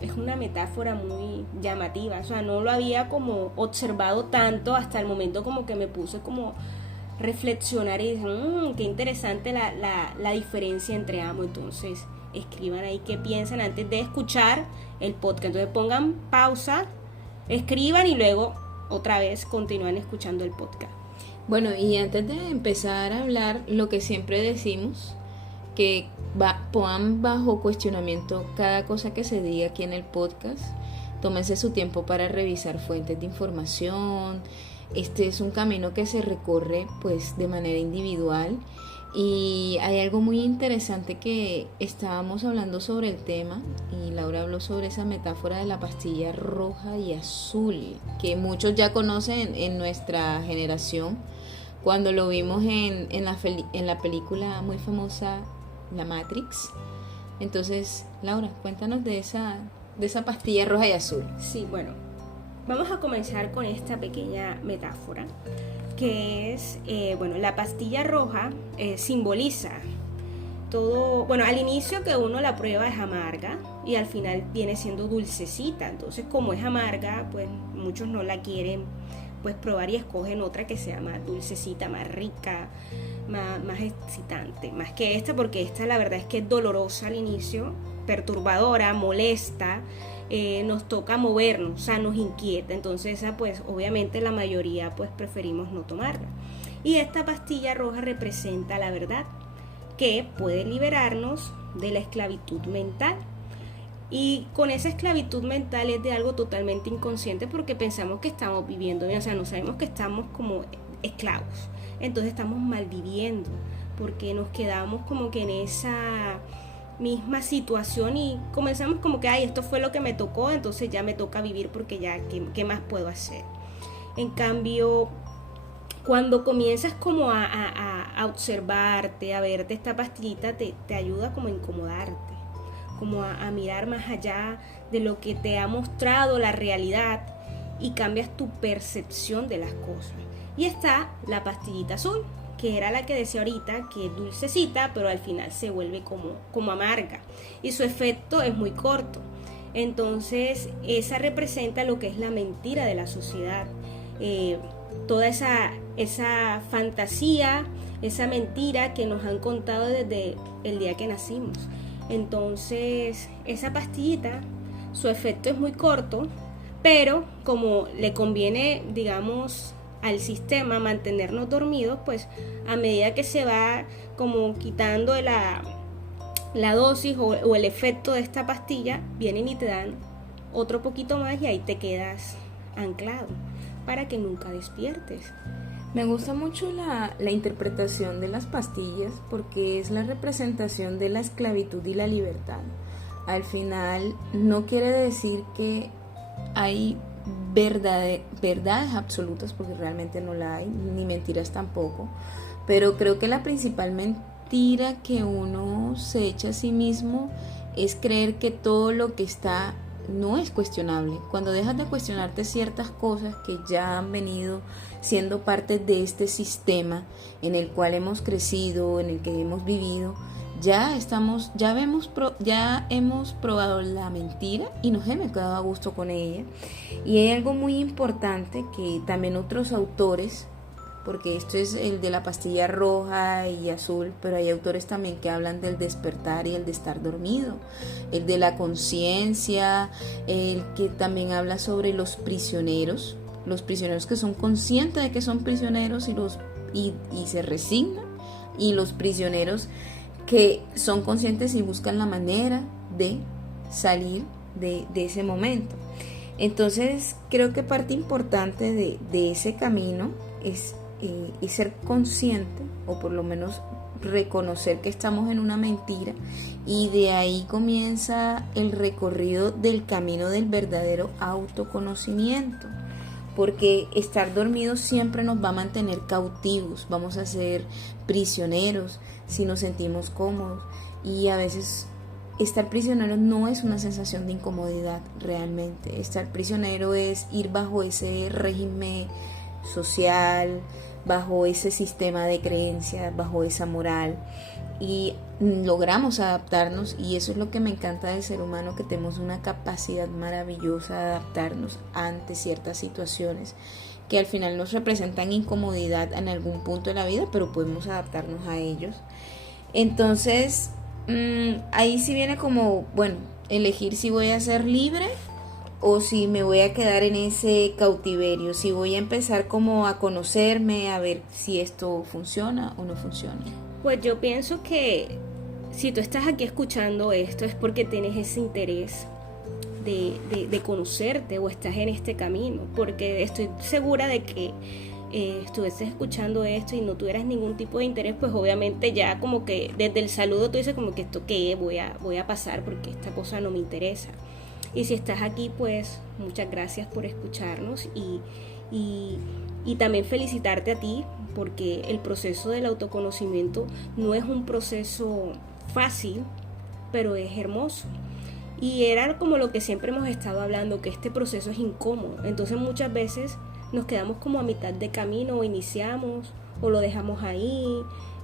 es una metáfora muy llamativa. O sea, no lo había como observado tanto hasta el momento como que me puse como reflexionar y dije, qué interesante la diferencia entre ambos. Entonces, escriban ahí qué piensan antes de escuchar el podcast. Entonces, pongan pausa, escriban y luego otra vez continúan escuchando el podcast. Bueno, y antes de empezar a hablar, lo que siempre decimos, que pongan bajo cuestionamiento cada cosa que se diga aquí en el podcast. Tómense su tiempo para revisar fuentes de información. Este es un camino que se recorre pues de manera individual, y hay algo muy interesante que estábamos hablando sobre el tema, y Laura habló sobre esa metáfora de la pastilla roja y azul, que muchos ya conocen en nuestra generación cuando lo vimos en la película muy famosa La Matrix. Entonces, Laura, cuéntanos de esa pastilla roja y azul. Sí, vamos a comenzar con esta pequeña metáfora, que es, la pastilla roja simboliza todo, al inicio que uno la prueba es amarga y al final viene siendo dulcecita. Entonces, como es amarga, pues muchos no la quieren pues probar y escogen otra que sea más dulcecita, más rica, más excitante, más que esta, porque esta la verdad es que es dolorosa al inicio, perturbadora, molesta, nos toca movernos, o sea, nos inquieta. Entonces esa pues obviamente la mayoría pues preferimos no tomarla. Y esta pastilla roja representa la verdad, que puede liberarnos de la esclavitud mental. Y con esa esclavitud mental es de algo totalmente inconsciente, porque pensamos que estamos viviendo bien, o sea, no sabemos que estamos como esclavos. Entonces estamos malviviendo, porque nos quedamos como que en esa misma situación y comenzamos como que, esto fue lo que me tocó, entonces ya me toca vivir porque ya, ¿qué más puedo hacer? En cambio, cuando comienzas como a observarte, a verte, esta pastillita te ayuda como a incomodarte, como a mirar más allá de lo que te ha mostrado la realidad, y cambias tu percepción de las cosas. Y está la pastillita azul, que era la que decía ahorita, que es dulcecita, pero al final se vuelve como amarga, y su efecto es muy corto. Entonces esa representa lo que es la mentira de la sociedad, toda esa fantasía, esa mentira que nos han contado desde el día que nacimos. Entonces esa pastillita, su efecto es muy corto, pero como le conviene, digamos, al sistema mantenernos dormidos, pues a medida que se va como quitando la dosis o el efecto de esta pastilla, vienen y te dan otro poquito más y ahí te quedas anclado para que nunca despiertes. Me gusta mucho la interpretación de las pastillas porque es la representación de la esclavitud y la libertad. Al final no quiere decir que hay verdades absolutas, porque realmente no la hay, ni mentiras tampoco, pero creo que la principal mentira que uno se echa a sí mismo es creer que todo lo que está no es cuestionable. Cuando dejas de cuestionarte ciertas cosas que ya han venido siendo parte de este sistema en el cual hemos crecido, en el que hemos vivido, ya hemos probado la mentira y nos hemos quedado a gusto con ella. Y hay algo muy importante que también otros autores, porque esto es el de la pastilla roja y azul, pero hay autores también que hablan del despertar y el de estar dormido, el de la conciencia, el que también habla sobre los prisioneros que son conscientes de que son prisioneros y se resignan, y los prisioneros que son conscientes y buscan la manera de salir de ese momento. Entonces creo que parte importante de ese camino es ser consciente, o por lo menos reconocer que estamos en una mentira, y de ahí comienza el recorrido del camino del verdadero autoconocimiento, porque estar dormidos siempre nos va a mantener cautivos, vamos a ser prisioneros si nos sentimos cómodos, y a veces estar prisionero no es una sensación de incomodidad realmente. Estar prisionero es ir bajo ese régimen social, bajo ese sistema de creencias, bajo esa moral, y logramos adaptarnos, y eso es lo que me encanta del ser humano, que tenemos una capacidad maravillosa de adaptarnos ante ciertas situaciones que al final nos representan incomodidad en algún punto de la vida, pero podemos adaptarnos a ellos. Entonces ahí sí viene como, bueno, elegir si voy a ser libre o si me voy a quedar en ese cautiverio, si voy a empezar como a conocerme, a ver si esto funciona o no funciona. Pues yo pienso que si tú estás aquí escuchando esto es porque tienes ese interés de conocerte, o estás en este camino, porque estoy segura de que estuvieses escuchando esto y no tuvieras ningún tipo de interés, pues obviamente ya como que desde el saludo tú dices como que esto qué voy a pasar porque esta cosa no me interesa. Y si estás aquí, pues muchas gracias por escucharnos, y también felicitarte a ti, porque el proceso del autoconocimiento no es un proceso fácil, pero es hermoso. Y era como lo que siempre hemos estado hablando, que este proceso es incómodo. Entonces muchas veces nos quedamos como a mitad de camino, o iniciamos o lo dejamos ahí.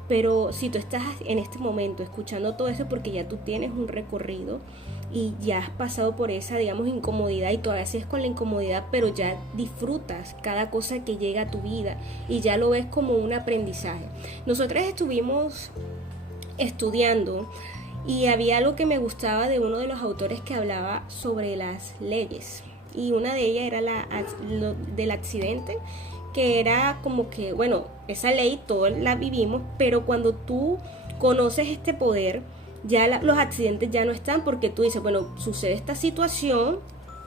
Pero si tú estás en este momento escuchando todo eso, porque ya tú tienes un recorrido y ya has pasado por esa, digamos, incomodidad, y todavía sigues con la incomodidad, pero ya disfrutas cada cosa que llega a tu vida y ya lo ves como un aprendizaje. Nosotros estuvimos estudiando y había algo que me gustaba de uno de los autores que hablaba sobre las leyes, y una de ellas era del accidente, que era como que, bueno, esa ley todos la vivimos, pero cuando tú conoces este poder, ya los accidentes ya no están, porque tú dices, bueno, sucede esta situación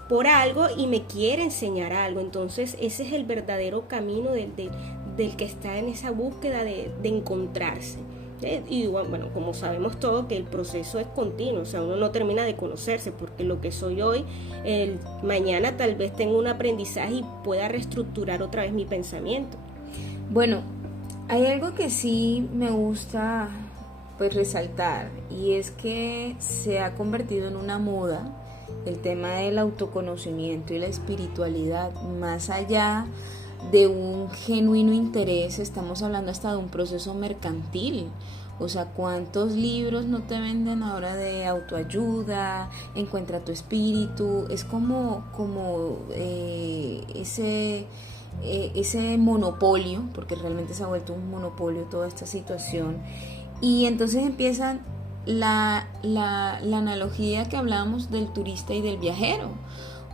por algo y me quiere enseñar algo. Entonces ese es el verdadero camino del que está en esa búsqueda de encontrarse. Y bueno, como sabemos todos que el proceso es continuo, o sea, uno no termina de conocerse, porque lo que soy hoy, mañana tal vez tenga un aprendizaje y pueda reestructurar otra vez mi pensamiento. Bueno, hay algo que sí me gusta pues resaltar, y es que se ha convertido en una moda el tema del autoconocimiento y la espiritualidad, más allá de un genuino interés. Estamos hablando hasta de un proceso mercantil. O sea, ¿cuántos libros no te venden ahora de autoayuda? Encuentra tu espíritu. Es como ese monopolio, porque realmente se ha vuelto un monopolio toda esta situación. Y entonces empiezan la analogía que hablábamos del turista y del viajero.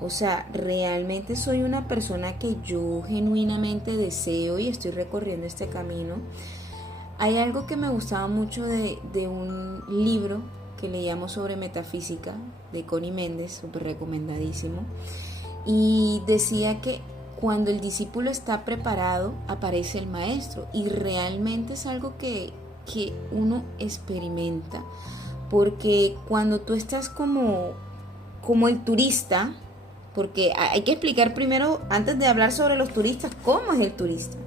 O sea, realmente soy una persona que yo genuinamente deseo y estoy recorriendo este camino. Hay algo que me gustaba mucho de un libro que leíamos sobre metafísica de Connie Méndez, súper recomendadísimo, y decía que cuando el discípulo está preparado, aparece el maestro, y realmente es algo que uno experimenta, porque cuando tú estás como el turista, porque hay que explicar primero, antes de hablar sobre los turistas, cómo es el turista.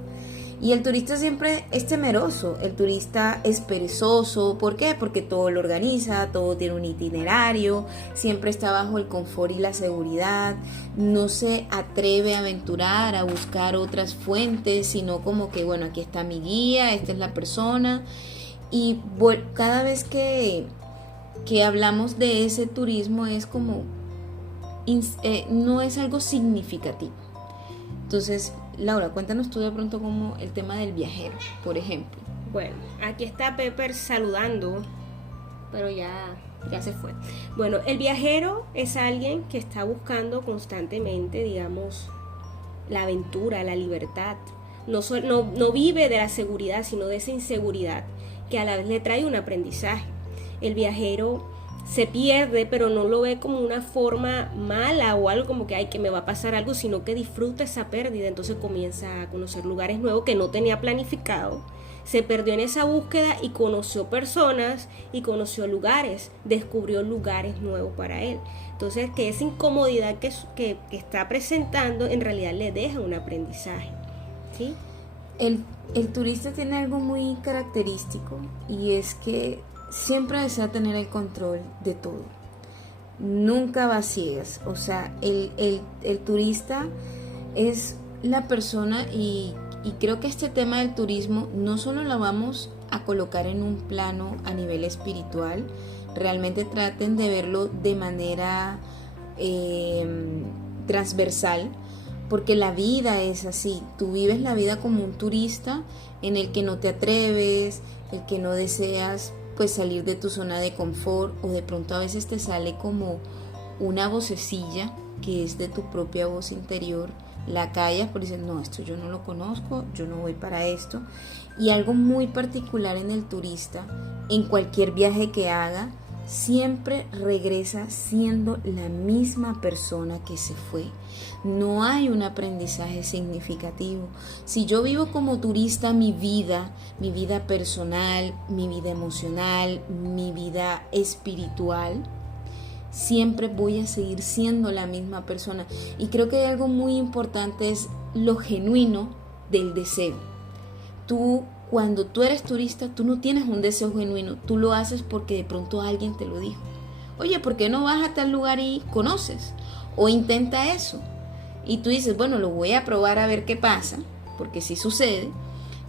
Y el turista siempre es temeroso, el turista es perezoso. ¿Por qué? Porque todo lo organiza, todo tiene un itinerario, siempre está bajo el confort y la seguridad, no se atreve a aventurar, a buscar otras fuentes, sino como que, bueno, aquí está mi guía, esta es la persona. Y cada vez que hablamos de ese turismo es como, no es algo significativo. Entonces, Laura, cuéntanos tú de pronto como el tema del viajero, por ejemplo. Bueno, aquí está Pepper saludando, pero ya se fue. Bueno, el viajero es alguien que está buscando constantemente, digamos, la aventura, la libertad. No vive de la seguridad, sino de esa inseguridad, que a la vez le trae un aprendizaje. El viajero se pierde, pero no lo ve como una forma mala o algo como que ay, que me va a pasar algo, sino que disfruta esa pérdida. Entonces comienza a conocer lugares nuevos que no tenía planificado, se perdió en esa búsqueda y conoció personas y conoció lugares, descubrió lugares nuevos para él. Entonces que esa incomodidad que está presentando en realidad le deja un aprendizaje, ¿sí? El turista tiene algo muy característico, y es que siempre desea tener el control de todo. Nunca va a ciegas. O sea, el turista es la persona, y creo que este tema del turismo no solo lo vamos a colocar en un plano a nivel espiritual. Realmente traten de verlo de manera transversal, porque la vida es así. Tú vives la vida como un turista en el que no te atreves, el que no deseas pues salir de tu zona de confort, o de pronto a veces te sale como una vocecilla que es de tu propia voz interior, la callas por decir, no, esto yo no lo conozco, yo no voy para esto. Y algo muy particular en el turista, en cualquier viaje que haga, siempre regresa siendo la misma persona que se fue. No hay un aprendizaje significativo. Si yo vivo como turista mi vida personal, mi vida emocional, mi vida espiritual, siempre voy a seguir siendo la misma persona. Y creo que hay algo muy importante, es lo genuino del deseo. Cuando tú eres turista, tú no tienes un deseo genuino, tú lo haces porque de pronto alguien te lo dijo. Oye, ¿por qué no vas a tal lugar y conoces? O intenta eso. Y tú dices, bueno, lo voy a probar a ver qué pasa, porque sí sucede,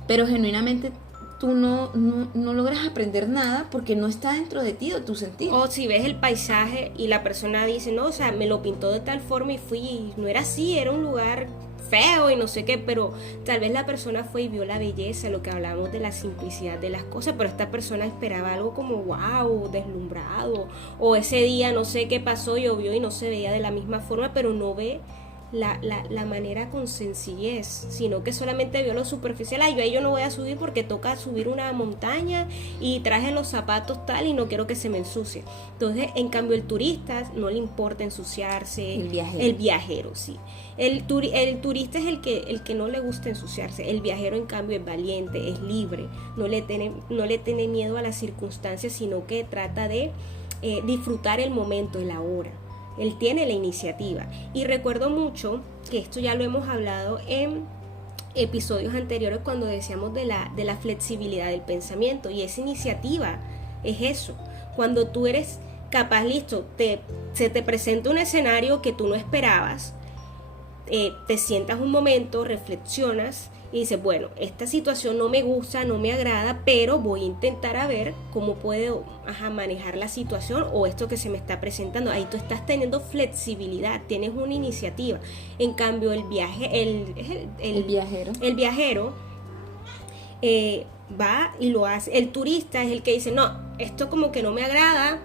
pero genuinamente tú no logras aprender nada porque no está dentro de ti, de tu sentido. O si ves el paisaje y la persona dice, no, o sea, me lo pintó de tal forma y fui, y no era así, era un lugar feo y no sé qué, pero tal vez la persona fue y vio la belleza, lo que hablábamos de la simplicidad de las cosas, pero esta persona esperaba algo como wow, deslumbrado, o ese día no sé qué pasó, llovió y no se veía de la misma forma, pero no ve la manera con sencillez, sino que solamente vio lo superficial. Yo ahí yo no voy a subir porque toca subir una montaña y traje los zapatos tal y no quiero que se me ensucie. Entonces, en cambio, el turista no le importa ensuciarse. El viajero, sí. El turista es el que no le gusta ensuciarse. El viajero, en cambio, es valiente, es libre, no le tiene miedo a las circunstancias, sino que trata de disfrutar el momento, el ahora. Él tiene la iniciativa. Y recuerdo mucho que esto ya lo hemos hablado en episodios anteriores cuando decíamos de la flexibilidad del pensamiento, y esa iniciativa es eso. Cuando tú eres capaz, listo, se te presenta un escenario que tú no esperabas, te sientas un momento, reflexionas y dices, bueno, esta situación no me gusta, no me agrada, pero voy a intentar a ver cómo puedo manejar la situación o esto que se me está presentando. Ahí tú estás teniendo flexibilidad, tienes una iniciativa. En cambio, el viajero va y lo hace. El turista es el que dice, no, esto como que no me agrada,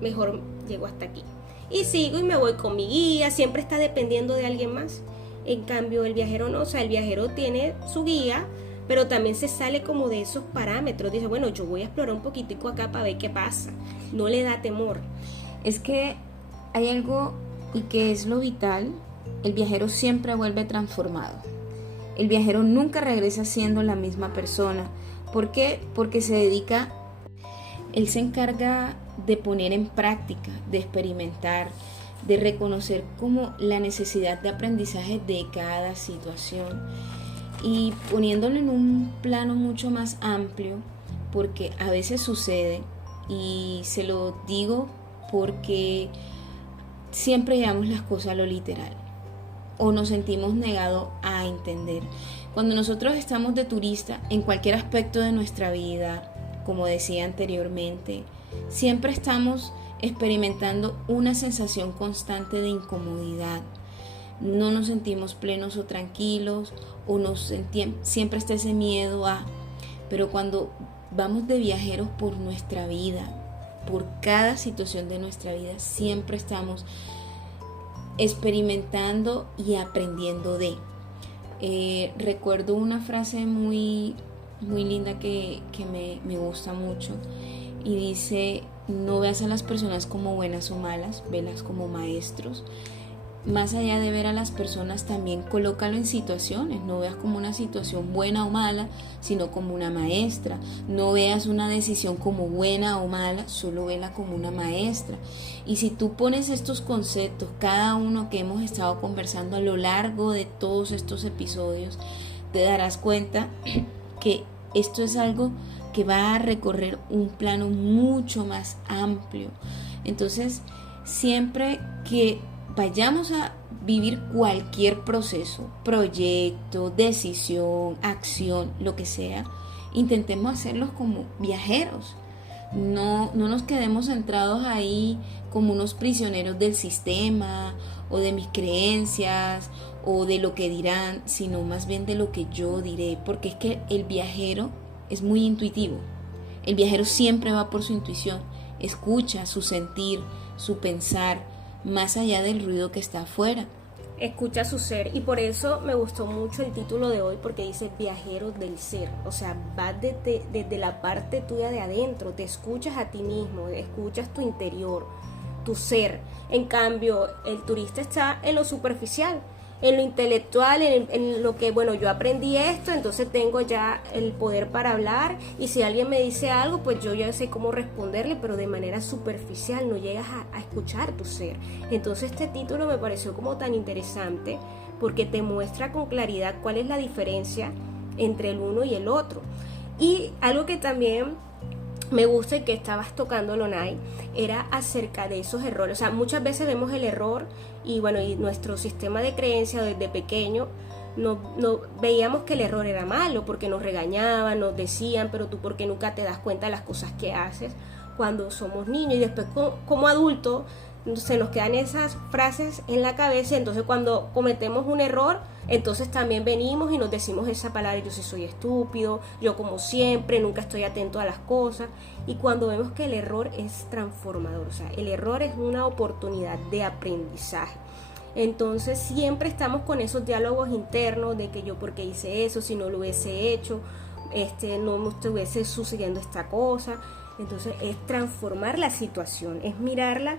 mejor llego hasta aquí. Y sigo y me voy con mi guía, siempre está dependiendo de alguien más. En cambio, el viajero no, o sea, el viajero tiene su guía, pero también se sale como de esos parámetros. Dice, bueno, yo voy a explorar un poquitico acá para ver qué pasa. No le da temor. Es que hay algo, y que es lo vital, el viajero siempre vuelve transformado. El viajero nunca regresa siendo la misma persona. ¿Por qué? Porque él se encarga de poner en práctica, de experimentar, de reconocer como la necesidad de aprendizaje de cada situación y poniéndolo en un plano mucho más amplio, porque a veces sucede, y se lo digo porque siempre llevamos las cosas a lo literal o nos sentimos negados a entender. Cuando nosotros estamos de turista en cualquier aspecto de nuestra vida, como decía anteriormente, siempre estamos experimentando una sensación constante de incomodidad. No nos sentimos plenos o tranquilos, o siempre está ese miedo a... Pero cuando vamos de viajeros por nuestra vida, por cada situación de nuestra vida, siempre estamos experimentando y aprendiendo de. Recuerdo una frase muy linda que me gusta mucho, y dice: no veas a las personas como buenas o malas, velas como maestros. Más allá de ver a las personas, también colócalo en situaciones. No veas como una situación buena o mala, sino como una maestra. No veas una decisión como buena o mala, solo vela como una maestra. Y si tú pones estos conceptos, cada uno que hemos estado conversando a lo largo de todos estos episodios, te darás cuenta que esto es algo que va a recorrer un plano mucho más amplio. Entonces, siempre que vayamos a vivir cualquier proceso, proyecto, decisión, acción, lo que sea, intentemos hacerlos como viajeros. No nos quedemos centrados ahí como unos prisioneros del sistema o de mis creencias o de lo que dirán, sino más bien de lo que yo diré, porque es que el viajero es muy intuitivo. El viajero siempre va por su intuición, escucha su sentir, su pensar, más allá del ruido que está afuera. Escucha su ser, y por eso me gustó mucho el título de hoy, porque dice viajeros del ser. O sea, vas desde la parte tuya de adentro, te escuchas a ti mismo, escuchas tu interior, tu ser. En cambio, el turista está en lo superficial, en lo intelectual, en lo que, bueno, yo aprendí esto, entonces tengo ya el poder para hablar, y si alguien me dice algo, pues yo ya sé cómo responderle, pero de manera superficial, no llegas a escuchar tu ser. Entonces este título me pareció como tan interesante, porque te muestra con claridad cuál es la diferencia entre el uno y el otro. Y algo que también me gusta y que estabas tocando, Lonay, era acerca de esos errores. O sea, muchas veces vemos el error y bueno, y nuestro sistema de creencia desde pequeño no veíamos que el error era malo, porque nos regañaban, nos decían, pero tú ¿por qué nunca te das cuenta de las cosas que haces cuando somos niños? Y después como adultos se nos quedan esas frases en la cabeza, entonces cuando cometemos un error, entonces también venimos y nos decimos esa palabra: yo sí soy estúpido, yo como siempre, nunca estoy atento a las cosas. Y cuando vemos que el error es transformador, o sea, el error es una oportunidad de aprendizaje. Entonces siempre estamos con esos diálogos internos de que yo por qué hice eso, si no lo hubiese hecho, no me estuviese sucediendo esta cosa. Entonces es transformar la situación, es mirarla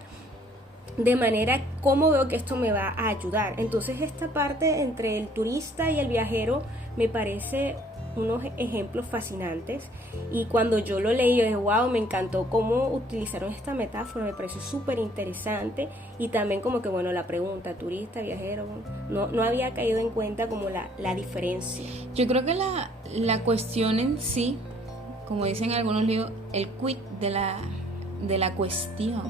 de manera cómo veo que esto me va a ayudar. Entonces esta parte entre el turista y el viajero me parece unos ejemplos fascinantes, y cuando yo lo leí yo dije wow, me encantó cómo utilizaron esta metáfora, me pareció súper interesante. Y también como que bueno, la pregunta turista, viajero, no había caído en cuenta como la diferencia. Yo creo que la cuestión en sí, como dicen algunos libros, el quid de la cuestión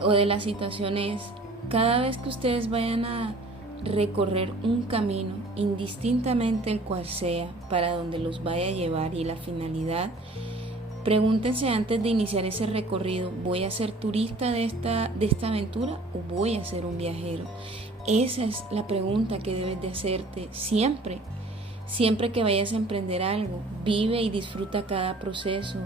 o de la situación es: cada vez que ustedes vayan a recorrer un camino, indistintamente el cual sea, para donde los vaya a llevar y la finalidad, pregúntense antes de iniciar ese recorrido: ¿voy a ser turista de esta aventura o voy a ser un viajero? Esa es la pregunta que debes de hacerte siempre. Siempre que vayas a emprender algo, vive y disfruta cada proceso.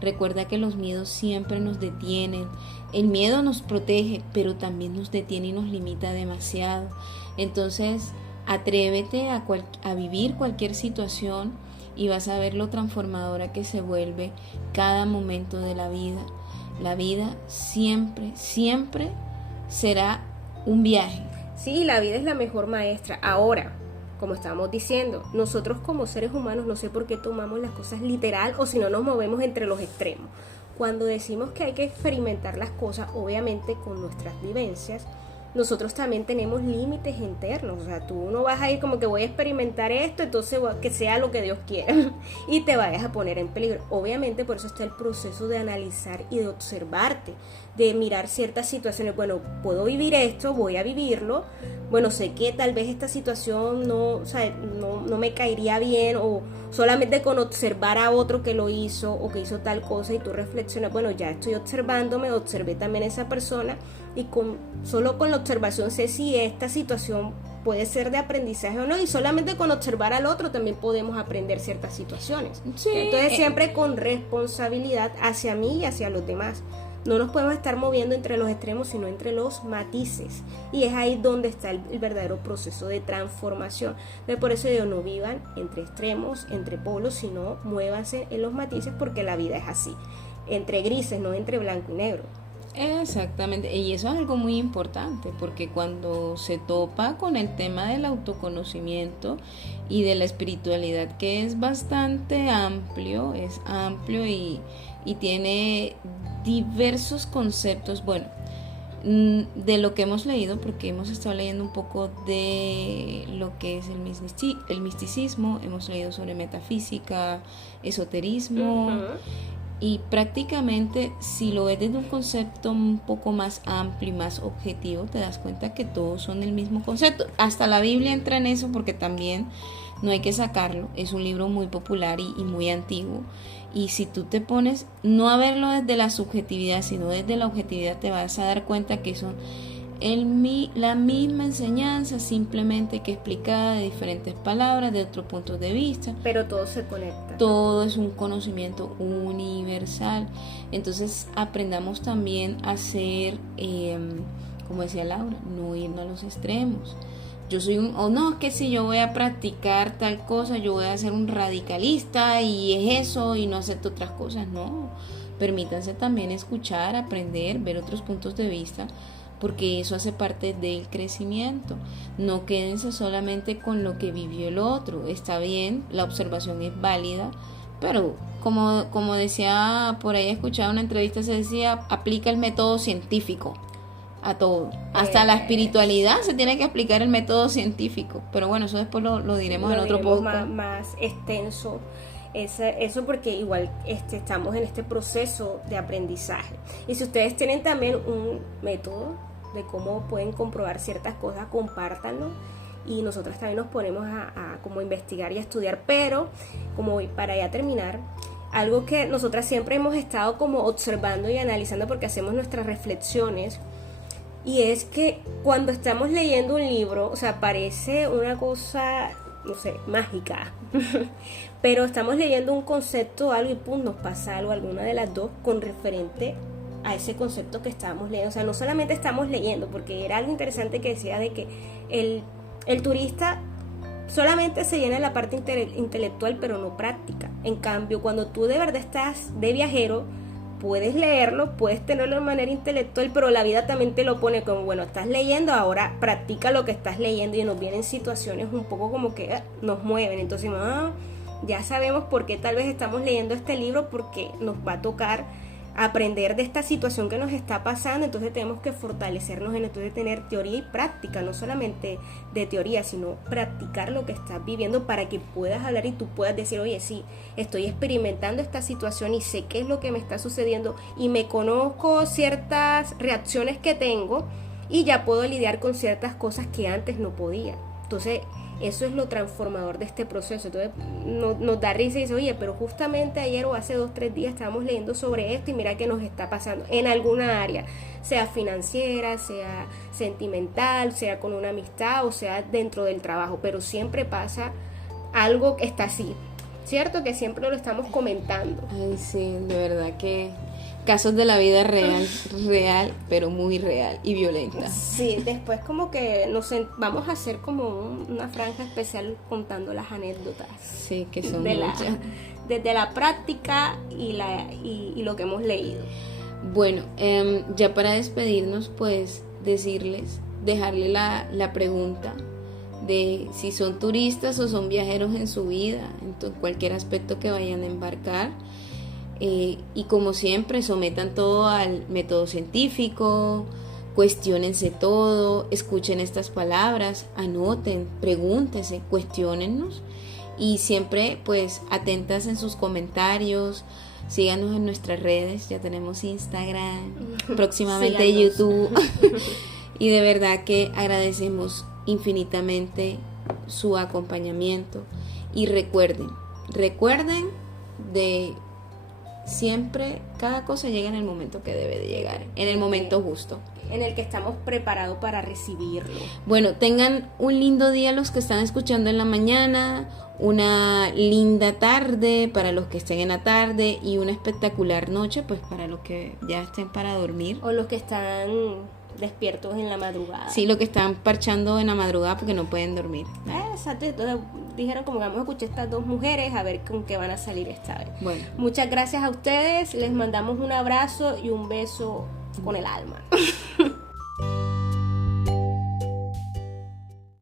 Recuerda que los miedos siempre nos detienen. El miedo nos protege, pero también nos detiene y nos limita demasiado. Entonces, atrévete a vivir cualquier situación y vas a ver lo transformadora que se vuelve cada momento de la vida. La vida siempre, siempre será un viaje. Sí, la vida es la mejor maestra. Ahora, como estábamos diciendo, nosotros como seres humanos no sé por qué tomamos las cosas literal o si no nos movemos entre los extremos. Cuando decimos que hay que experimentar las cosas, obviamente con nuestras vivencias, nosotros también tenemos límites internos. O sea, tú no vas a ir como que voy a experimentar esto, entonces que sea lo que Dios quiera y te vayas a poner en peligro. Obviamente por eso está el proceso de analizar y de observarte, de mirar ciertas situaciones. Bueno, puedo vivir esto, voy a vivirlo. Bueno, sé que tal vez esta situación no, o sea, no me caería bien, o solamente con observar a otro que lo hizo o que hizo tal cosa y tú reflexionas, bueno, ya estoy observándome, observé también a esa persona y solo con la observación sé si esta situación puede ser de aprendizaje o no, y solamente con observar al otro también podemos aprender ciertas situaciones. Sí. Entonces siempre con responsabilidad hacia mí y hacia los demás. No nos podemos estar moviendo entre los extremos, sino entre los matices. Y es ahí donde está el verdadero proceso de transformación. Entonces, por eso digo, no vivan entre extremos, entre polos, sino muévanse en los matices, porque la vida es así. Entre grises, no entre blanco y negro. Exactamente, y eso es algo muy importante, porque cuando se topa con el tema del autoconocimiento y de la espiritualidad, que es bastante amplio, y tiene diversos conceptos, bueno, de lo que hemos leído, porque hemos estado leyendo un poco de lo que es el misticismo, hemos leído sobre metafísica, esoterismo. Uh-huh. Y prácticamente, si lo ves desde un concepto un poco más amplio y más objetivo, te das cuenta que todos son el mismo concepto. Hasta la Biblia entra en eso, porque también no hay que sacarlo. Es un libro muy popular y muy antiguo. Y si tú te pones no a verlo desde la subjetividad, sino desde la objetividad, te vas a dar cuenta que son la misma enseñanza, simplemente que explicada de diferentes palabras, de otros puntos de vista. Pero todo se conecta. Todo es un conocimiento universal. Entonces aprendamos también a ser, como decía Laura, no irnos a los extremos. Yo soy no, es que si yo voy a practicar tal cosa, yo voy a ser un radicalista y es eso y no acepto otras cosas. No, permítanse también escuchar, aprender, ver otros puntos de vista, porque eso hace parte del crecimiento. No quédense solamente con lo que vivió el otro. Está bien, la observación es válida, pero como decía, por ahí escuchaba una entrevista, se decía, aplica el método científico a todo. Hasta la espiritualidad se tiene que aplicar el método científico. Pero bueno, eso después lo diremos en otro podcast. Más extenso. Eso porque igual estamos en este proceso de aprendizaje. Y si ustedes tienen también un método de cómo pueden comprobar ciertas cosas, compártanlo, y nosotros también nos ponemos a como investigar y a estudiar. Pero como para ya terminar, algo que nosotras siempre hemos estado como observando y analizando, porque hacemos nuestras reflexiones, y es que cuando estamos leyendo un libro, o sea, parece una cosa, no sé, mágica, pero estamos leyendo un concepto o algo y pum, nos pasa algo, alguna de las dos, con referente a ese concepto que estábamos leyendo. O sea, no solamente estamos leyendo, porque era algo interesante que decía de que el turista solamente se llena la parte intelectual, pero no práctica. En cambio, cuando tú de verdad estás de viajero, puedes leerlo, puedes tenerlo de manera intelectual, pero la vida también te lo pone como, bueno, estás leyendo, ahora practica lo que estás leyendo, y nos vienen situaciones un poco como que nos mueven. Entonces, ya sabemos por qué tal vez estamos leyendo este libro, porque nos va a tocar aprender de esta situación que nos está pasando. Entonces tenemos que fortalecernos en esto de tener teoría y práctica, no solamente de teoría, sino practicar lo que estás viviendo, para que puedas hablar y tú puedas decir, oye, sí, estoy experimentando esta situación y sé qué es lo que me está sucediendo y me conozco ciertas reacciones que tengo y ya puedo lidiar con ciertas cosas que antes no podía. Entonces eso es lo transformador de este proceso. Entonces nos da risa y dice, oye, pero justamente ayer o hace 2-3 días estábamos leyendo sobre esto y mira qué nos está pasando en alguna área, sea financiera, sea sentimental, sea con una amistad o sea dentro del trabajo, pero siempre pasa algo que está así, ¿cierto? Que siempre lo estamos comentando. Ay, sí, de verdad que casos de la vida real, pero muy real y violenta. Sí, después como que vamos a hacer como una franja especial contando las anécdotas. Sí, que son muchas. Desde la práctica y lo que hemos leído. Bueno, ya para despedirnos, pues decirles dejarle la pregunta de si son turistas o son viajeros en su vida, en cualquier aspecto que vayan a embarcar. Y como siempre, sometan todo al método científico, cuestiónense todo, escuchen estas palabras, anoten, pregúntense, cuestiónennos, y siempre pues atentas en sus comentarios. Síganos en nuestras redes, ya tenemos Instagram, próximamente Síganos. YouTube. Y de verdad que agradecemos infinitamente su acompañamiento. Y recuerden de siempre, cada cosa llega en el momento que debe de llegar, en el momento justo, en el que estamos preparados para recibirlo. Bueno, tengan un lindo día los que están escuchando en la mañana, una linda tarde para los que estén en la tarde, y una espectacular noche pues para los que ya estén para dormir, O los que están despiertos en la madrugada. sí, los que están parchando en la madrugada porque no pueden dormir. Exacto. Entonces dijeron como que vamos a escuchar estas dos mujeres a ver con qué van a salir esta vez. Bueno, Muchas gracias a ustedes, les mandamos un abrazo y un beso con el alma.